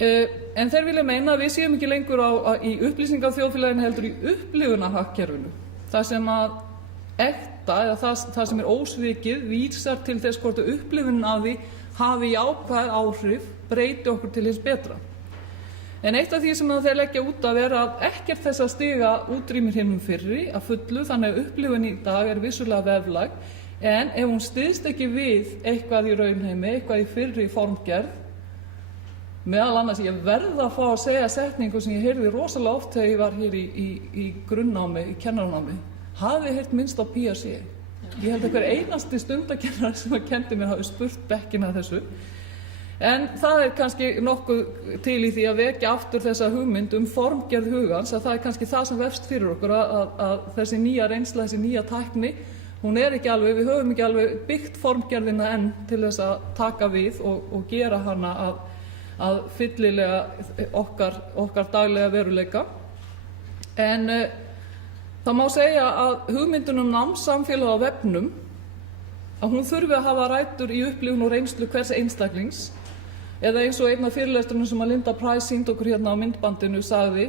En þeir vilja meina að við séum ekki lengur í upplýsingaþjóðfélaginu heldur í upplifunarhagkerfinu. Það sem að ekta eða það sem er ósvikið vísar til þess hvort að upplifunin af því hafi jákvæð áhrif, breyti okkur til hins betra. En eitt af því sem þeir leggja út að vera að ekkert þess að stiga útrýmir hinum fyrri að fullu, þannig að upplifun í dag er vissulega veflæg, en ef hún styðst ekki við eitthvað í raunheimi, eitthvað í fyrri formgerð, meðal annars ég verð að fá að segja setningu sem ég heyrði rosalega oft þegar ég var hér í grunnnámi, í kennaranámi. Hafið heyrt minnst á PRC? Ég held að hver einasti stundakennari sem kenndi mér hafi spurt bekkina þessu. En það er kannski nokkuð til í því að vekja aftur þessa hugmynd formgerð hugans, að það er kannski það sem vefst fyrir okkur, að þessi nýja reynsla, þessi nýja tækni, hún er ekki alveg, við höfum ekki alveg byggt formgerðina enn til þess að taka við og gera hana að fyllilega okkar daglega veruleika. En það má segja að hugmyndin námssamfélag á vefnum, að hún þurfi að hafa rætur í upplifun og reynslu hvers einstaklings, eða eins og einn af fyrirlesturinn sem að Linda Price sýndi okkur hérna á myndbandinu sagði,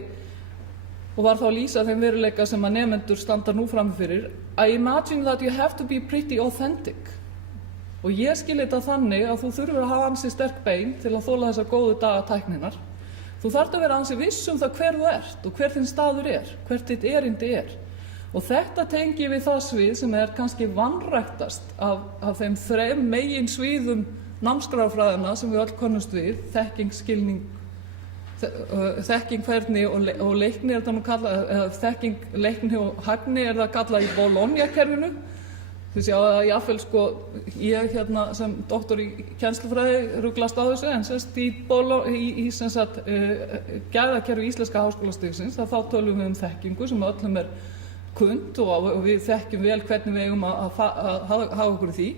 og var þá að lýsa þeim veruleika sem að nemendur standa nú frammi fyrir, I imagine that you have to be pretty authentic. Og ég skil þetta þannig að þú þurfir að hafa ansi sterk bein til að þola þessa góðu daga tækninnar. Þú þarft að vera ansi viss það hver þú ert og hver þinn staður er, hvert þitt erindi er. Og þetta tengi við það svið sem er kannski vanræktast af þeim þrem megin sviðum námskrárfræðina sem við öll könnumst við, þekking, færni og leikni er það nú kallað, eða þekking, leikni og hæfni er það kallað í Bologna-kerfinu. Þið sjá að jáfnvel ég sem doktor í kennslufræði ruglast á þessu, en í gæðakerfi íslenska háskólastigsins þá tölum við þekkingu sem öllum er kunnt og við þekkjum vel hvernig við eigum að hafa okkur í því.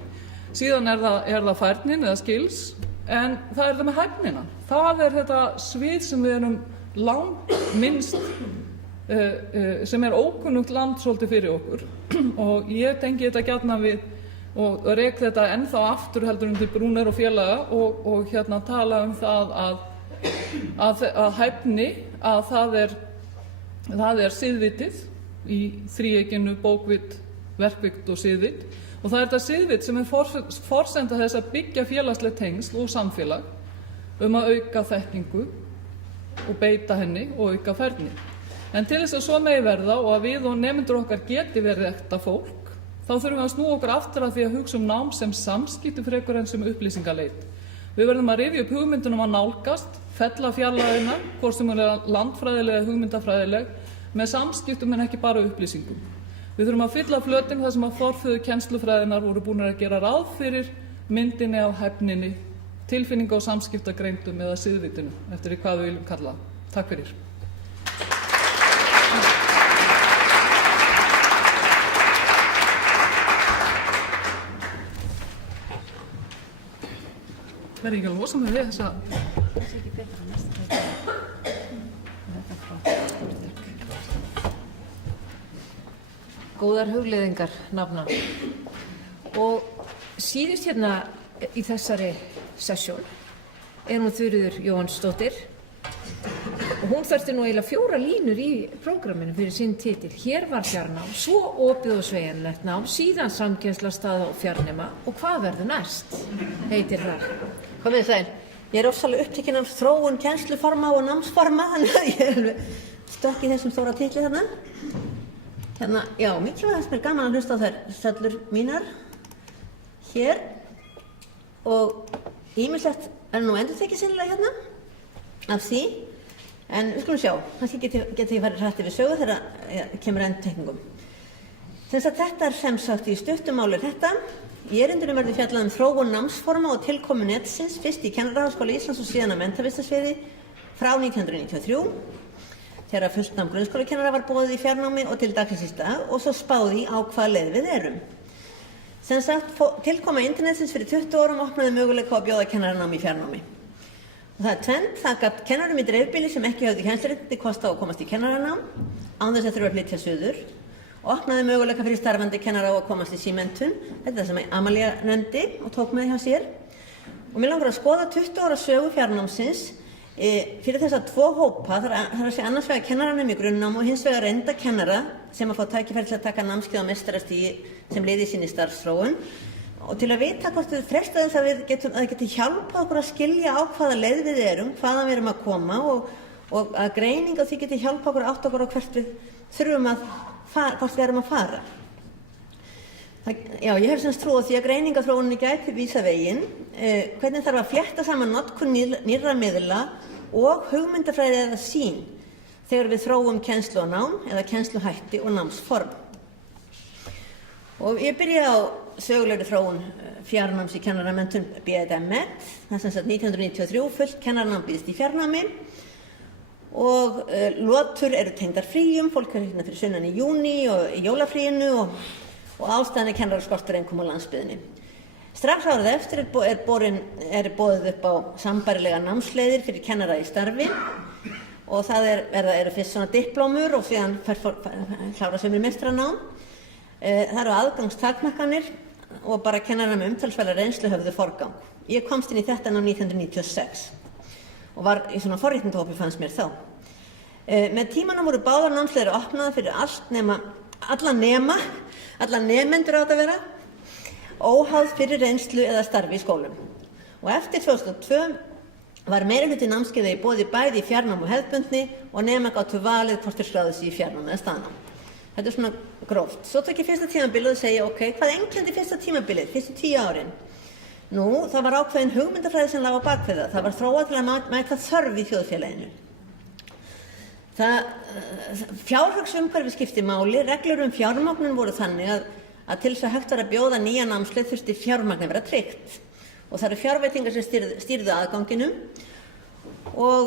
Síðan er það færnin eða skills, en það er það með hæfnina. Það er þetta svið sem við erum langminnst sem ókunnugt land svolítið fyrir okkur og ég tengi þetta gjarnan við og rek þetta ennþá aftur heldur til Brúner og félaga og tala það að hæfni að það er siðvitið í þríeykinu bókvit, verkvit og siðvit og það er þetta siðvit sem forsenda þess að byggja félagsleg tengsl og samfélag að auka þekkingu og beita henni og auka færni. En til þess að svo megi verða og að við og nemendur okkar geti verið ekta fólk, þá þurfum við að snúa okkur aftur að því að hugsa nám sem samskipti frekar en sem upplýsingaleit. Við verðum að rifja upp hugmyndunum að nálgast, fella fjarlægðina, hvort sem er landfræðileg eða hugmyndafræðileg, með samskiptum en ekki bara upplýsingum. Við þurfum að fylla flötinn þar sem að forföðu kennslufræðinar voru búin að gera ráð fyrir myndinni af hæfninni, tilfinninga og samskiptagreindum eða siðvitinu, eftir hvað við viljum kalla það. Takk fyrir. Verði ekki að losa mig við þessa. Góðar hugleiðingar nafna. Og síðust í þessari sessjón hún Þuríður Jóhannsdóttir og hún þurfti nú eiginlega 4 línur í prógramminu fyrir sinn titil. Hér var fjarnám, svo opið og sveigjanlegt nám, síðan samkennslustaða og fjarnema og hvað verður næst? Heitir þar. Komið sæl. Ég ofsalega upptekin af þróun kennsluforma og námsforma, þannig að ég alveg stökk í þessum stóra titli þarna. Já, mikið var þess mér gaman að hlusta á þær sellur mínar hér og ýmislegt nú endurtekið sennilega af því, en við skulum sjá, kannski geti ég farið hrætt yfir sögu þegar kemur endurtekningum. Þetta sem sagt í stuttumáli þetta. Í erindinu verður fjallað þróun námsforma og tilkomu netsins, fyrst í Kennaraháskóla Íslands og síðan á menntavísindasviði frá 1993, þegar fullt nám grunnskólakennara var boðið í fjarnámi og til dagsins í dag og svo spáð í á hvaða leið við erum. Tilkoma internetsins fyrir 20 árum opnaði möguleika að bjóða kennaranámi í fjarnámi. Og það tvennt, það gaf kennarum í dreifbýli sem ekki höfðu kennsluréttindi kost á að komast í kennaranám án þess að þurfa að flytja suður. Opnaði möguleika fyrir starfandi kennara á að komast í símenntun, þetta sem Amalía nefndi og tók með hjá sér. Og mér langar að skoða 20 ára sögu fjarnámsins fyrir þessa 2 hópa, það er að segja annars vegar kennaranám í grunnnám og hins vegar reynda kennara sem að fá tækifæri til að taka námskeið á meistarastigi sem liði sín í starfsþróun. Og til að vita hvort við fresta þess að það geti hjálpað okkur að skilja á hvaða leið við erum, hvaðan við erum að koma og að greining á því geti hjálpað okkur átt okkur á hvert við þurfum hvort við erum að fara. Já, ég hef semst trú á því að greiningaþróuninni gæti vísa veginn, hvernig þarf að flétta saman notkun nýrra miðla og hugmyndafræði eða sýn þegar við þróum kennslu og nám eða kennsluhætti og námsform. Og ég byrja á sögulegri þróun fjarnáms í kennaramenntun BED-MED, það sem sagt 1993 fullt kennaranám býðst í fjarnámi og lotur eru tengdar fríum, fólk hérna fyrir sunnan í júní og í jólafríinu og ástæðan kennaraskortur einkum á landsbyggðinni. Strax árið eftir er boðið upp á sambærilega námsleiðir fyrir kennara í starfi og það eru fyrst svona diplómur og síðan klára sumir meistaranám. Það eru aðgangstakmarkanir og bara kennarar með umtalsverða reynslu höfðu forgang. Ég komst inn í þetta ná 1996 og var í svona forréttindahópi fannst mér þá. Með tímanum voru báðar námsleiðir opnaðar fyrir alla nemendur átt að vera, óháð fyrir reynslu eða starfi í skólum. Og eftir 2002 var meirihluti námskeiða í boði bæði í fjarnám og hefðbundni og nemar gátu valið hvort þeir skráðu sig í fjarnám eða staðnám. Þetta er svona gróft. Svo tók ég fyrsta tímabilið og segja, hvað einkenndi fyrsta tímabilið, fyrstu 10 árin? Nú, það var ákveðin hugmyndafræði sem lá á bakvið það. Það var þróað til að mæta þörf í þjóðfélaginu. Fjárhagsumhverfi skipti máli, reglur fjármögnun voru þannig að til þess að hægt var að bjóða nýja námsleið þurfti fjármagn að vera tryggt. Og það eru fjárveitingar sem stýrðu aðganginum og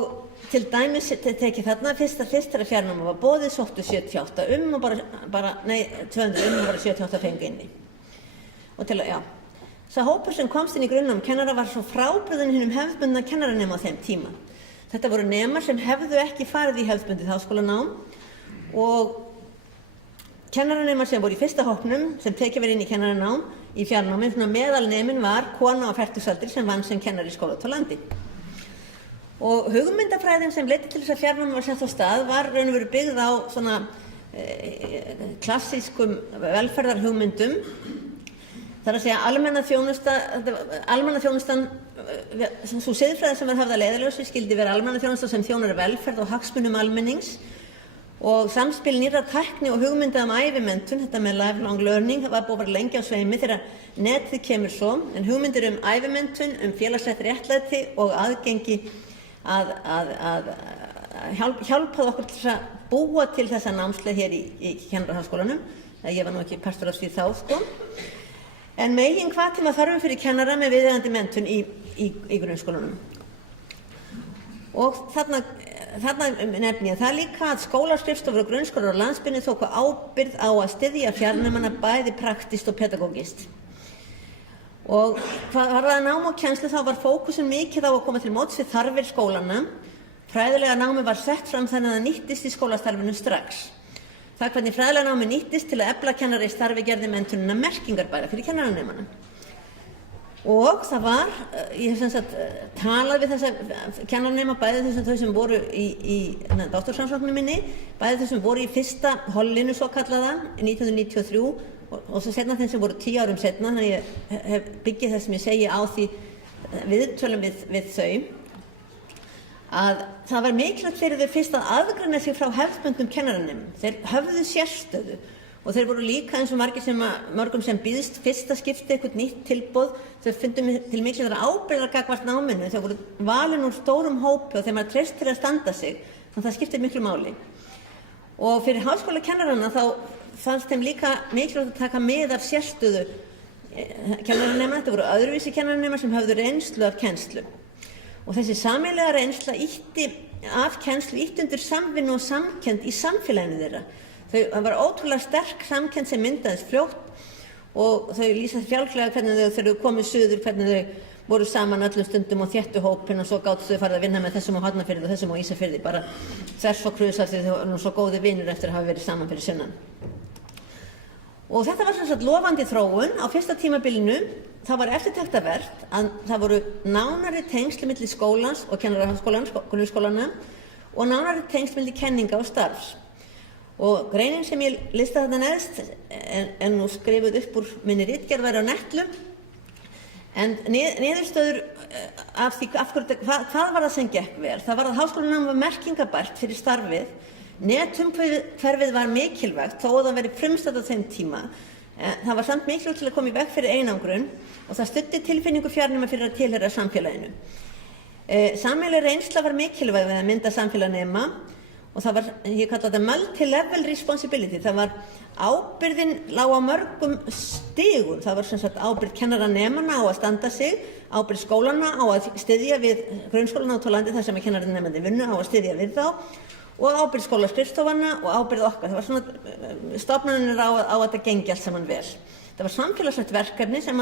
til dæmis tekið þarna fyrst þegar fjarnámi var boðið sóttu 78 og bara 200 og bara 78 fengu inni. Og sá hópur sem komst inn í grunnnám kennara var svo frábrugðinn hinum hefðbundna kennaranema á þeim tíma. Þetta voru nemar sem hefðu ekki farið í hefðbundið háskólanám og kennaranemar sem voru í fyrsta hópnum sem tekið verið inn í kennaranám í fjarnámi, svona meðalnemin var kona á fertugsaldri sem vann sem kennari í skóla úti á landi. Og hugmyndafræðin sem leiddi til þess að fjarnámi var sett á stað var raun og veru byggð á svona klassískum velferðarhugmyndum. Það er að segja almannaþjónustan, sú siðfræði sem var höfð að leiðarljósi skildi vera almannaþjónusta sem þjónar velferð og hagsmunum almennings og samspil nýrrar tækni og hugmynda ævimenntun, þetta með lifelong learning, var búið að vera lengi á sveimi þegar netið kemur svo, en hugmyndir ævimenntun, félagslegt réttlæti og aðgengi að hjálpaði okkur til að búa til þessa námsleið hér í Kennaraháskólanum. Ég var nú ekki partur af því þá, sko. En megin hvati var þörfin fyrir kennara með viðeigandi menntun í grunnskólanum. Og þarna nefni ég það líka að skólaskrifstofur og grunnskólar á landsbyggðinni tóku ábyrgð á að styðja fjarnemana bæði praktískt og pedagógískt. Og hvað varðaði nám og kennslu þá var fókusin mikið á að koma til móts við þarfir skólanna. Fræðilega námi var sett fram þannig að það nýttist í skólastarfinu strax. Það hvernig fræðilega námi nýttist til að efla kennara í starfi gerði menntunina merkingarbæra fyrir kennaranemana. Og það var, ég hef sem sagt talað við þessa kennaranema, bæði þau sem voru í doktorsrannsókninni minni, bæði þau sem voru í fyrsta hollinu svo kallaða 1993 og svo setna þeim sem voru 10 árum setna, þannig að ég hef byggið það sem ég segi á því viðtölum við þau, að það var mikilvægt fyrir þau fyrst að aðgreina sig frá hefðbundnum kennaranemum. Þeir höfðu sérstöðu og þeir voru líka eins og mörgum sem býðst fyrsta skipti eitthvað nýtt tilboð, þau fundum til mikilvægra ábyrgðar gagnvart náminu, þau voru valin úr stórum hópi og þeim var treyst til að standa sig, þannig að það skiptir miklu máli. Og fyrir háskólakennarana þá fannst þeim líka mikilvægt að taka mið af sérstöðu kennaranema, þetta voru öðruvísi kennaranema sem höfðu reynslu af kennslu. Og þessi sameiginlega reynsla af kennslu ítti undir samvinnu og samkennd í samfélaginu þeirra. Það var ótrúlega sterk samkennd sem myndaðist fljótt og þau lýsa fjálglega hvernig þegar þau komið suður, hvernig þau voru saman öllum stundum og þéttu hópinn og svo gátu þau farið að vinna með þessum á Hornafirði og þessum á Ísafirði, bara þvers og krus af því þau voru svo góðir vinir eftir að hafa verið saman fyrir sunnan. Og þetta var sem sagt lofandi þróun. Á fyrsta tímabilinu það var eftirtektarvert að það voru nánari tengsl milli skólans og kennaraháskólans, grunnskólanna, og nánari tengsl milli kenninga og starfs. Og greinin sem ég lista þarna neðst er nú skrifuð upp úr minni ritgerð, væri á netlu, en niðurstöður af því hvað var það sem gekk vel. Það var að háskólanám var merkingarbært fyrir starfið. Netumhverfið var mikilvægt þó að það veri frumstætt á þeim tíma. Það var samt mikilvægt til að koma í veg fyrir einangrun og það studdi tilfinningu fjarnema fyrir að tilheyra samfélaginu. Sameiginleg reynsla var mikilvæg við að mynda samfélagnema og það var, ég kalla þetta multi-level responsibility. Það var ábyrgðin lá á mörgum stigum. Það var sem sagt ábyrgð kennaranemana á að standa sig, ábyrgð skólana á að styðja við grunnskólana út á landi þar sem kennaranemandi vinnu á að styðja við þá og ábyrgð skólaskrifstofanna og ábyrgð okkar. Það var svona stofnanir á að þetta gengi allt saman vel. Það var samfélagslegt verkefni sem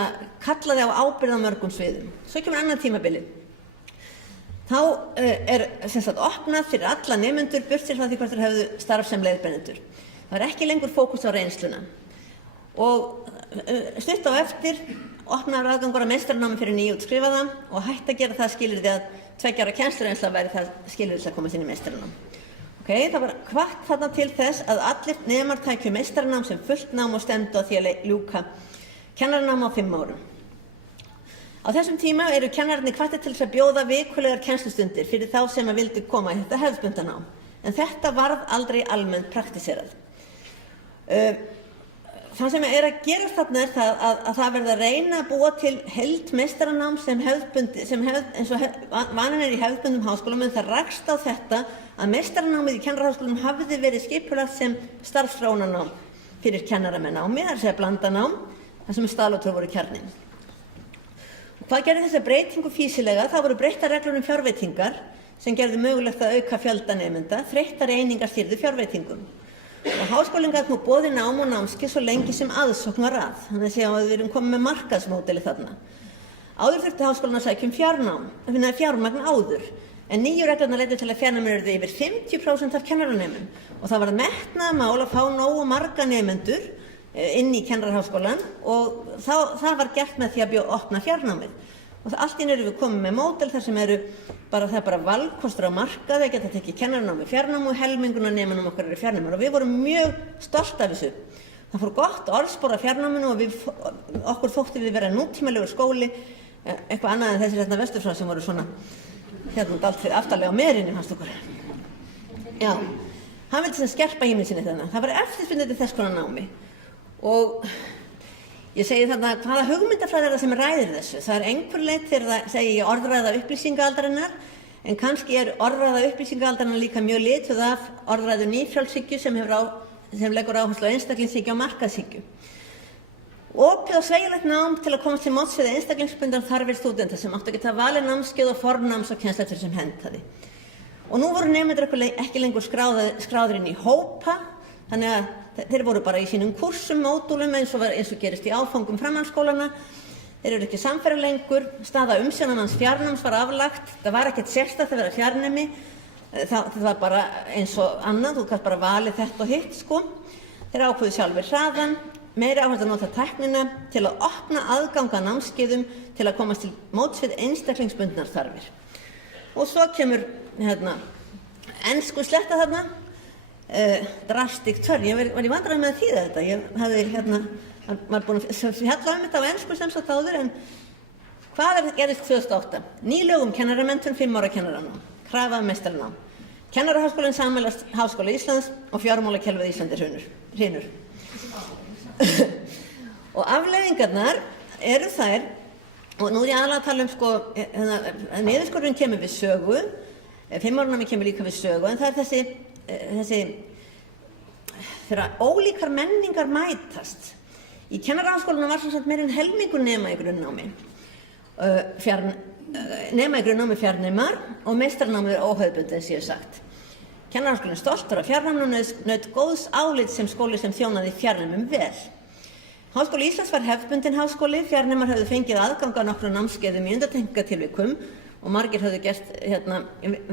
að kallaði á ábyrgð á mörgum sviðum. Svo kemur annað tímabili. Þá er sem sagt opnað fyrir alla nemendur burtséð frá því hvort þeir hefðu starf sem leiðbeinendur. Það var ekki lengur fókus á reynsluna. Og stutt á eftir opnaður aðgangur að meistaranámi fyrir nýútskrifaða og hætt að gera það skilyrði að 2 ára kennslureynsla væri það skilyrði til að komast inn í meistaranám. Það var hvatt þarna til þess að allir nemar tækju meistaranám sem fullt nám og stefndu á því að ljúka kennaranám á 5 árum. Á þessum tíma eru kennararnir hvattir til þess að bjóða vikulegar kennslustundir fyrir þá sem að vildu koma í þetta hefðbundna nám, en þetta varð aldrei almennt praktíserað. Það sem er að gerast þarna er það að það verði að reyna að búa til heildmeistaranám eins og vanin er í hefðbundnum háskólum, en það rakst á þetta að meistaranámið í kennaraháskólum hafði verið skipulagt sem starfsþróunarnám fyrir kennaramenn námi, það er að segja blandanám, þar sem staðláttur voru kjarninn. Hvað gerði þessa breytingu fýsilega? Það voru breyttar reglur um fjárveitingar sem gerðu mögulegt að auka fjölda nemenda, þreyttar einingar stýrðu fjárveitingum. Og háskólinn gat nú boðið nám og námskeið svo lengi sem aðsókn var að. Þannig að segja að við erum komið með markaðsmódeli þarna. Áður þurfti háskólinn að sækja fjárnám, fjármagn áður. en nýju reglurnar leiddu til að fjarnámið yrði yfir 50% af kennaranemum og það var metnaðarmál að fá nógu marga nemendur inn í kennaraháskólann og það var gert með því að opna fjarnámið. Og allt í einu erum við komið með módel þar sem það er bara valkostur á markaði, geta tekið kennaranámi fjarnám og helminguna nemanum okkar eru fjarnámar og við vorum mjög stolt af þessu. Það fór gott orðspor af fjarnáminu og okkur þótti við vera nútímalegur skóli, eitthvað annað en þessir vesturfrá sem voru svona dálítið aftarlega á merinni fannst okkur. Já, hann vildi sem skerpa ímynd sinni þarna. Það var eftirspurn þess konar námi og ég segi þarna hvaða hugmyndafræði það sem ræðir þessu. Það einhver leið þegar það segi ég orðræða upplýsingaldarinnar en kannski orðræða upplýsingaldarinnar líka mjög lituð af orðræðu nýfrjálshyggju sem leggur áherslu á einstaklingshyggju og markaðshyggju. Opið og sveigjanlegt nám til að komast til móts við einstaklingsbundnar þarfir stúdenta sem áttu að geta valið námskeið og fornáms og kennslueftir sem hentaði. Og nú voru nemendur ekki lengur skráðir inn í hópa, þannig að þeir voru bara í sínum kursum, módúlum eins og gerist í áfangum framhaldsskólana. Þeir eru ekki samferða lengur, staða umsjónarmanns fjarnáms var aflagt, það var ekkert sérstakt að vera fjarnemi, það var bara eins og annað, þú gæst bara valið þetta og hitt sko. Þeir ákveðu sjálfur hraðan, meiri áherslu að nota tæknina til að opna aðganga námskeiðum til að komast til móts við einstaklingsbundnar þarfir. Og svo kemur ensku sletta þarna, drastic turn. Ég var í vandræðum með að þýða þetta. Ég hafði var búin að fjalla þetta á ensku sem sagt áður, en hvað gerðist 2008? Ný lög kennaramenntun 5 ára kennaranám, krafa meistaranám. Kennaraháskólinn sammælast Háskóla Íslands og fjármálakerfið Íslandi hrynur. Og afleiðingarnar eru þær, og nú er ég aðalega að tala sko, niðurskurðurinn kemur við sögu, 5 ára námi kemur líka við sögu, en það er þessi þegar ólíkar menningar mætast. Í kennaraháskólanum var sem meira en helmingur nema í grunnnámi. Nema í grunnnámi fjarnemar og meistaranámið er óhefðbundið, eins og ég hef sagt. Kennaraháskólinn er stoltur af fjarnáminu og naut góðs álits sem skóli sem þjónaði fjarnemum vel. Háskóli Íslands var hefðbundinn háskóli, fjarnemar höfðu fengið aðgang að nokkrum námskeiðum í undantekningartilvikum og margir höfðu gert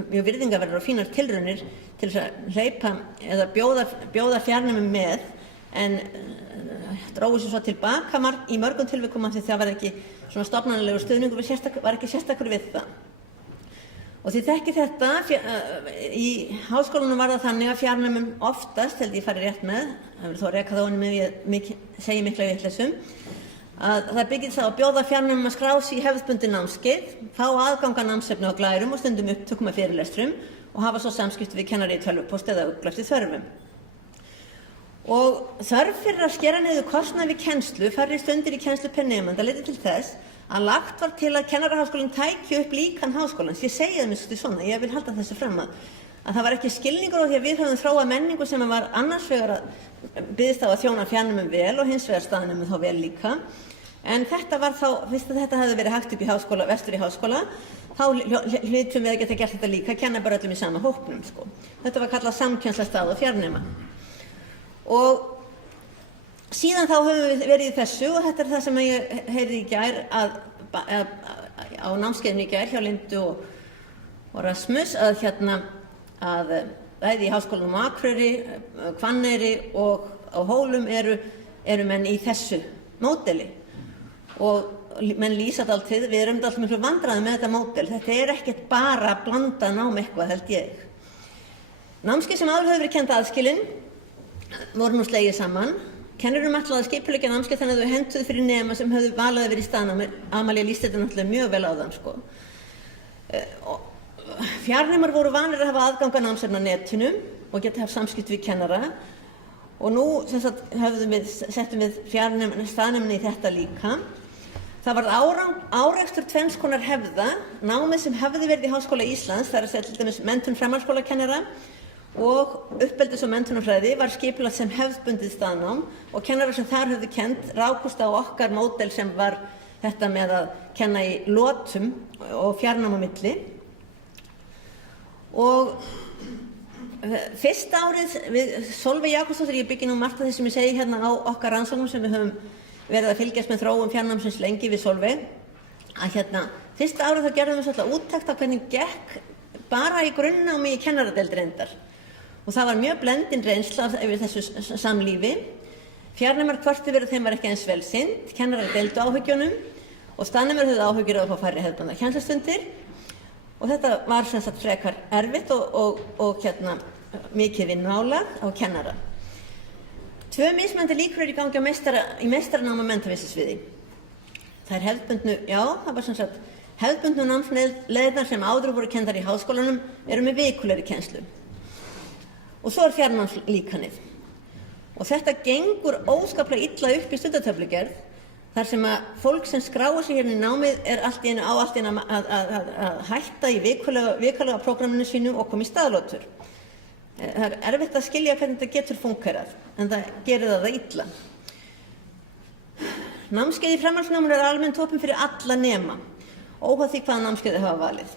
mjög virðingarverðar og fínar tilraunir til þess að hleypa eða bjóða fjarnemum með, en drógu sér svo tilbaka í mörgum tilvikum af því það var ekki svona stofnanlegur stuðningur var ekki sérstakur við það. Og þið þekkið þetta, í háskólanum var það þannig að fjarnemum oftast, held ég farið rétt með, það verður þó að reka það ofan með ég segi mikla vitleysum, að það byggist það að bjóða fjarnemum að skrá sig í hefðbundin námskeið, fá aðgang að námsefni á glærum og stundum upptökum af fyrirlestrum og hafa svo samskipti við kennari í tölvupósti eða ugla eftir þörfum. Og þörf fyrir að skera niður kostnað við kennslu, færri stundir í kennslu per nemanda leiddi til þess að lagt var til að kennaraháskólinn tæki upp líkan háskólans. Ég segi það mjög svona, ég vil halda þessu fram að það var ekki skilningur á því að við höfum þróað menningu sem var annars vegar að byggðist á að þjóna fjarnemum vel og hins vegar staðnemum þá vel líka. En þetta var þá, fyrst að þetta hefði verið hægt upp í háskóla, vestur í háskóla, þá hlutum við að geta gert þetta líka, kenna bara öllum í sama hópnum sko. Þetta var kallað samkennslastarf og fjarnema. Og síðan þá höfum við verið í þessu og þetta er það sem ég heyrði í gær á námskeiðinu í gær hjá Lindu og Rasmus að bæði í háskólanum á Akureyri, Hvanneyri og á Hólum eru menn í þessu módeli. Og menn lýsa dálítið, við erum dálítið miklu vandræðum með þetta módel. Þetta er ekkert bara að blanda nám eitthvað, held ég. Námskeið sem áður höfðu verið kennd aðskilin voru nú slegið saman. Kennurum ætlaði að skipuleggja námskeið þannig að þau hentuðu fyrir nema sem höfðu valið að vera í staðnámi. Amalía lýsti þetta náttúrulega mjög vel áðan sko. Fjarnemar voru vanir að hafa aðgang að námsefni á netinu og geta haft samskipti við kennara. Og nú settum við staðnemina í þetta líka. Það varð árekstur tvenns konar hefða, námið sem hefði verið í Háskóla Íslands, það er að segja til dæmis menntun framhaldsskólakennara og uppeldis- og menntunarfræði var skipulagt sem hefðbundið staðnám og kennarar sem þar höfðu kennt rákust á okkar módel sem var þetta með að kenna í lotum og fjarnám á milli. Og fyrsta árið við Sólveig Jakobsdóttir, ég byggi nú margt af því sem ég segi hérna á okkar rannsóknum sem við höfum verið að fylgjast með þróun fjarnámsins lengi við Sólveig, að fyrsta árið þá gerðum við svolítið úttekt á hvernig gekk bara í grunnnámi í kennaradeild reyndar. Og það var mjög blendin reynsla yfir þessu samlífi. Fjarnemar hvort yfir þeim var ekki eins vel sinnt, kennarar deildu áhyggjunum og staðnemar höfðu áhyggjur af að fá færri hefðbundnar kennslustundir. Og þetta var sem sagt frekar erfitt og mikið vinnuálag á kennara. 2 mismunandi líkur eru í gangi í meistaranámi á menntavísisviði. Það hefðbundnu, það var sem sagt hefðbundnu námsleiðirnar sem áður voru kenndar í háskólanum eru með vikulegri kennslu. Og svo fjarnámslíkanið. Og þetta gengur óskaplega illa upp í stundatöflugerð þar sem að fólk sem skráir sig hérna í námið allt í einu að hætta í vikulega prógramminu sínu og koma í staðlotur. Það er erfitt að skilja hvernig þetta getur fungerað, en það gerir það illa. Námskeið í framhaldsnáminu er almennt opin fyrir alla nema, óháð því hvaða námskeið þau hafa valið.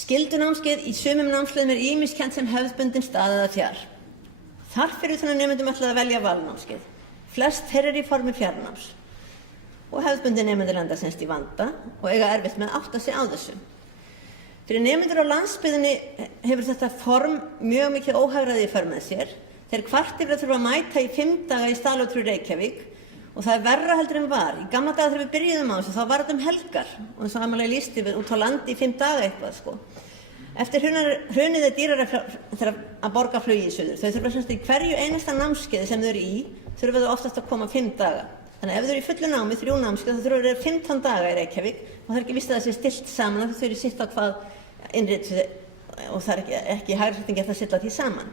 Skyldunámskeið í sumum námsleiðum er ýmist kennt sem hefðbundin stað eða fjár. Þar fyrir þannig að nemendum ætlað að velja valnámskeið. Flest þeirra eru í formi fjarnáms. Og hefðbundin nemendur lenda semst í vanda og eiga erfitt með að átta sig á þessu. Fyrir nemendur á landsbyggðinni hefur þetta form mjög mikið óhagræði í för með sér. Þeir kvartir að þurfa að mæta í 5 daga í staðlotur í Reykjavík og það er verra heldur en var. Í gamla daga þegar við byrjuðum á þessu þá var þetta helgar og eins og amalega lýsti við út á landi í 5 daga eitthvað sko. Eftir hrunið er dýrara að borga flugi í suður. Þau þurfa semst í hverju einasta námskeiði sem þau eru í þurfa þau oftast að koma 5 daga. Þannig að ef þau eru í fullu námi 3 námskeið þá þurfa þau 15 daga í Reykjavík og það er ekki víst að það sé stillt saman og þau eru sitt á hvað innrituð og það er ekki hægrætting að silla því saman.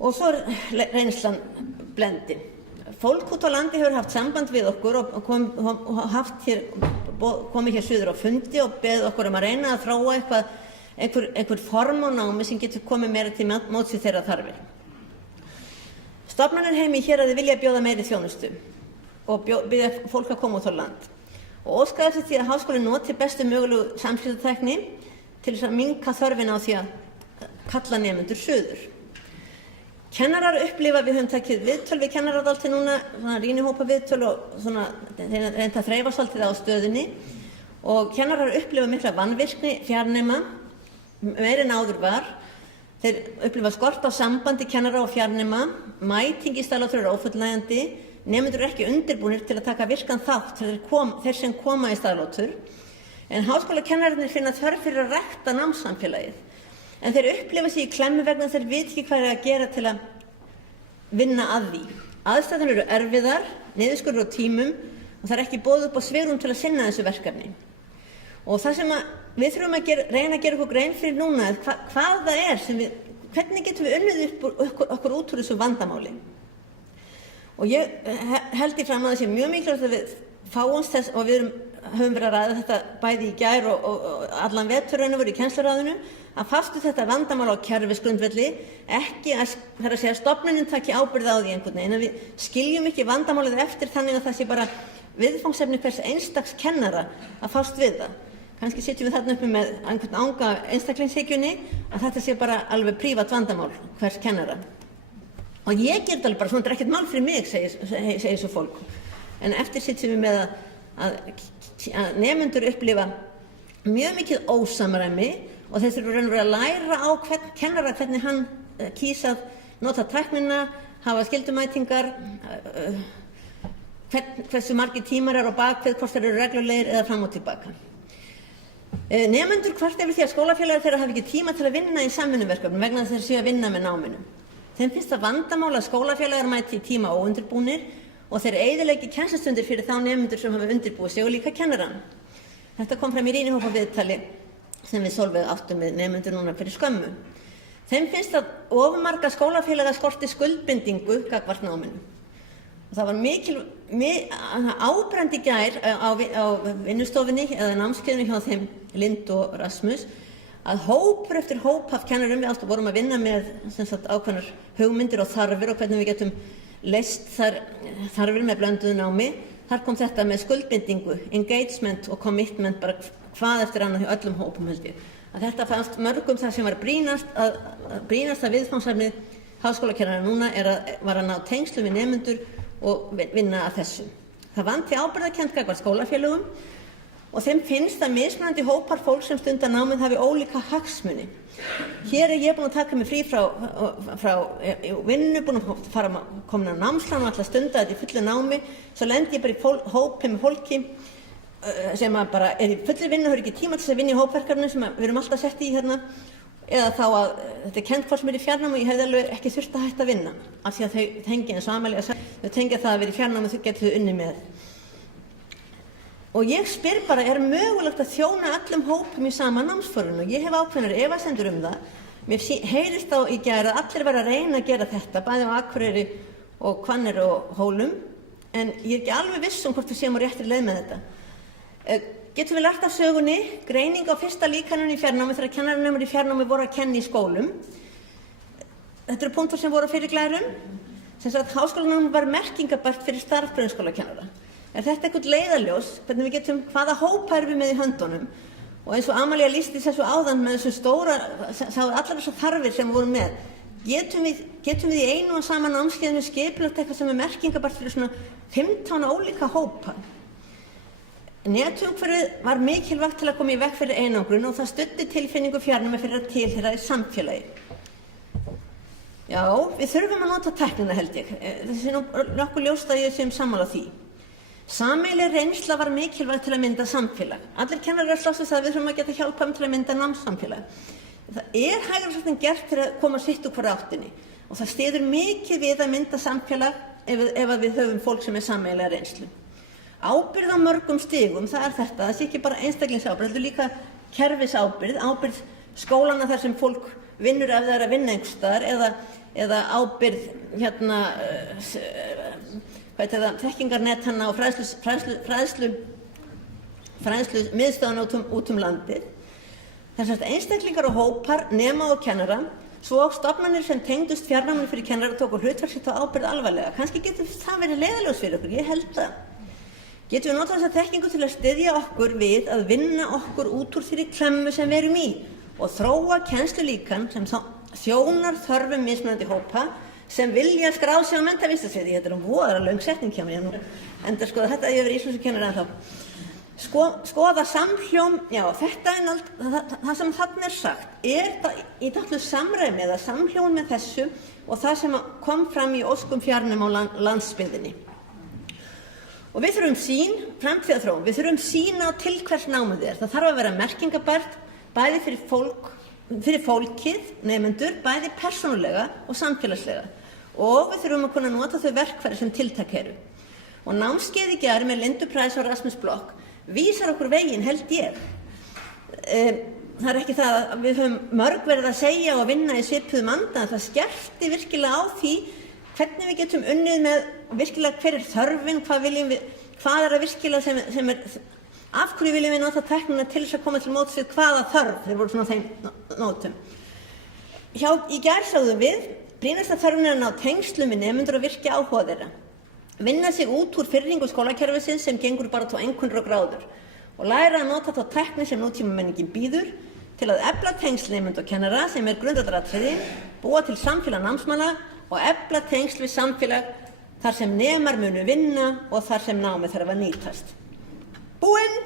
Og svo er reynslan blendin. Fólk út á landi hefur haft samband við okkur og komið hér suður á fundi og beðið okkur að reyna að þróa einhver form á námi sem getur komið meira til móts við þeirra þarfir. Stofnanir heimi hér að þið vilja bjóða meiri þjónustu og biðja fólk að koma út á land. Og óska eftir því að háskólinn noti bestu mögulegu samskiptatækni til þess að minnka þörfina á því að kalla nemendur suður. Kennarar upplifa, við höfum tekið viðtöl við kennaradalti núna, rýnihópa viðtöl og reynda að þreifa svolítið á stöðunni og kennarar upplifa mikla vanvirkni fjarnema, meira en áður var. Þeir upplifa skort á sambandi kennara og fjarnema, mæting í staðlotur er ófullnægjandi, nemendur eru ekki undirbúnir til að taka virkan þátt þeir sem koma í staðlotur, en háskólakennararnir finna þörf fyrir að rækta námssamfélagið. En þeir upplifa sig í klemmu vegna þeir vita ekki hvað er að gera til að vinna að því. Aðstæður eru erfiðar, niðurskurður á tímum og það er ekki boðið upp á svigrúm til að sinna þessu verkefni. Og það sem við þurfum að reyna að gera okkur grein fyrir núna er hvað það er hvernig getum við unnið okkur út úr þessu vandamáli. Og ég held í fram að það sé mjög mikilvægt að við fáumst þess og við höfum verið að ræða þetta bæði í gær og allan vetur í kennsluráðinu að fastu þetta vandamál á kerfisgrundvelli, ekki að stofnunin taki ábyrgð á því einhvern veginn, en við skiljum ekki vandamálið eftir þannig að það sé bara viðfangsefni hvers einstaks kennara að fást við það. Kannski sitjum við þarna uppi með einhvern anga einstaklingshyggjunni að þetta sé bara alveg prívat vandamál hvers kennara. Og ég ger þetta alveg bara svona, þetta er ekkert mál fyrir mig, segir svo fólk. En eftir sitjum við með að nemendur upplifa mjög mikið ósamræmi og þeir þurfa raunverulega að læra á kennara hvernig hann kýs að nota tæknina, hafa skyldumætingar, hversu margir tímar eru á bakvið, hvort þeir eru reglulegir eða fram og tilbaka. Nemendur kvarta yfir því að skólafélagar þeirra hafi ekki tíma til að vinna í samvinnuverkefnum vegna þess að þeir séu að vinna með náminu. Þeim finnst það vandamál að skólafélagar mæti í tíma óundirbúnir og þeir eyðileggi kennslustundir fyrir þá nemendur sem hafa undirbúið sig og líka kennarann. Þetta kom fram í rýnihópa viðtali sem við Sólveig áttum með nemendur núna fyrir skömmu. Þeim finnst að of marga skólafélaga skorti skuldbindingu gagnvart náminu. Og það var áberandi í gær á vinnustofunni eða námskeiðinu hjá þeim Lindu og Rasmus að hópur eftir hóp af kennurum við vorum að vinna með ákveðnar hugmyndir og þarfir og hvernig við getum leyst þarfir með blönduðu námi. Þar kom þetta með skuldbindingu, engagement og commitment, bara hvað eftir annað hjá öllum hópum held ég. Að þetta fannst mörgum það sem var brýnast að viðfangsefnið háskólakennara núna var að ná tengslum við nemendur og vinna að þessu. Það vanti ábyrgðarkennd gagnvart skólafélögum og þeim finnst að mismunandi hópar fólk sem stundar námið hafi ólíka hagsmuni. Hér er ég búin að taka mig frí frá vinnu, búin að komin á námslán og ætla að stunda þetta í fullu námi, svo lendi ég bara í hópi með fólki sem bara er í fullu vinnu, hefur ekki tíma til þess að vinna í hópverkefni sem við erum alltaf sett í hérna, eða þá að þetta er kennt hvort sem er í fjarnámi og ég hefði alveg ekki þurft að hætta að vinna af því að þau tengja eins og Amalía sagði, þau tengja það að vera í fjarnámi þau getur þau unni með. Og ég spyr bara, er mögulegt að þjóna öllum hópum í sama námsforminu? Og ég hef ákveðnar efasemdir það. Mér heyrist á í gær að allir vera að reyna að gera þetta, bæði á Akureyri og Hvanneyri og Hólum, en ég er ekki alveg viss hvort við séum á réttri leið með þetta. Getum við lært af sögunni, greining á fyrsta líkaninu í fjarnámi þegar kennaranemar í fjarnámi voru að kenna í skólum. Þetta eru punktar sem voru á fyrirglærum. Sem sagt, háskólanámið var merkingabært fyrir starf grunnskólakennara. Er þetta eitthvað leiðarljós, hvernig við getum, hvaða hópa erum við með í höndunum? Og eins og Amalía lýsti þessu áðan með þessu stóra, sáu allar þessar þarfir sem við vorum með. Getum við í einu og sama námskeiðinu skipulagt eitthvað sem er merkingabært fyrir svona 15 ólíka hópa? Netumhverfið var mikilvægt til að koma í veg fyrir einangrun og það studdi tilfinningu fjarnámi fyrir að tilheyra í samfélagi. Já, við þurfum að nota tæknina held ég. Þessi nokkuð ljóst að ég sé sammála því. Sameiginleg reynsla var mikilvægt til að mynda samfélag. Allir kennarar slást við það að við þurfum að geta hjálpað til að mynda námssamfélag. Það er hægara sagt en gert til að koma sitt úr hverju áttinni og það styður mikið við að mynda samfélag ef við höfum fólk sem er sameiginlega reynslu. Ábyrgð á mörgum stigum, það er þetta, það sé ekki bara einstaklingsábyrgð, heldur líka kerfisábyrgð, ábyrgð skólana þar sem fólk vinnur ef það er að vinna einhvers staðar eða ábyrgð þekkingarnetana og fræðslu miðstöðuna út landið. Þessar einstaklingar og hópar, nema og kennara, svo stofnanir sem tengdust fjarnáminu fyrir kennara tóku hlutverk sitt á ábyrgð alvarlega. Kannski getur það verið leiðarljós fyrir okkur, ég held það. Getum við notað þessa þekkingu til að styðja okkur við að vinna okkur út úr þeirri klemmu sem við erum í og þróa kennslulíkan sem þjónar þörfum mismunandi hópa sem vilja skrá sig á menntavísindasviði. Þetta er voðalega löng setning hjá mér, enda skoða þetta ég verið íslenskukennari ennþá. Skoða samhljóm, já þetta er það sem þarna er sagt, er það í dálitlu samræmi eða samhljóm með þessu og það sem kom fram í óskum fjarnám á landsbyggðinni. Og við þurfum sýn, framtíðarþróun, við þurfum sýn á til hvers námið er. Það þarf að vera merkingabært bæði fyrir fólkið, nemendur, bæði persónulega og samfélagslega. Og við þurfum að kunna nota þau verkfæri sem tiltæk eru. Og námskeið í gær með Lindu Price og Rasmus Bloch vísar okkur veginn, held ég. Það er ekki það að við höfum mörg verið að segja og vinna í svipuðum anda, það skerpti virkilega á því hvernig við getum unnið með virkilega hver er þörfin, hvað er það virkilega sem er, af hverju viljum við nota tæknina til þess að koma til móts við hvaða þörf, þeir voru svona á þeim nótum. Í gær sáðum við, brýnasta þörfin er að ná tengslum við nemendur og virkja áhuga þeirra. Vinna sig út úr firringu skólakerfisins sem gengur bara á einhverjar gráður og læra að nota þá tækni sem nútímamenningin býður til að efla tengsl nemenda og kennara sem er grundvallaratriði, búa til samfélag námsmanna og efla tengsl við samfélag þar sem nemar munu vinna og þar sem námið þarf að nýtast. Búinn!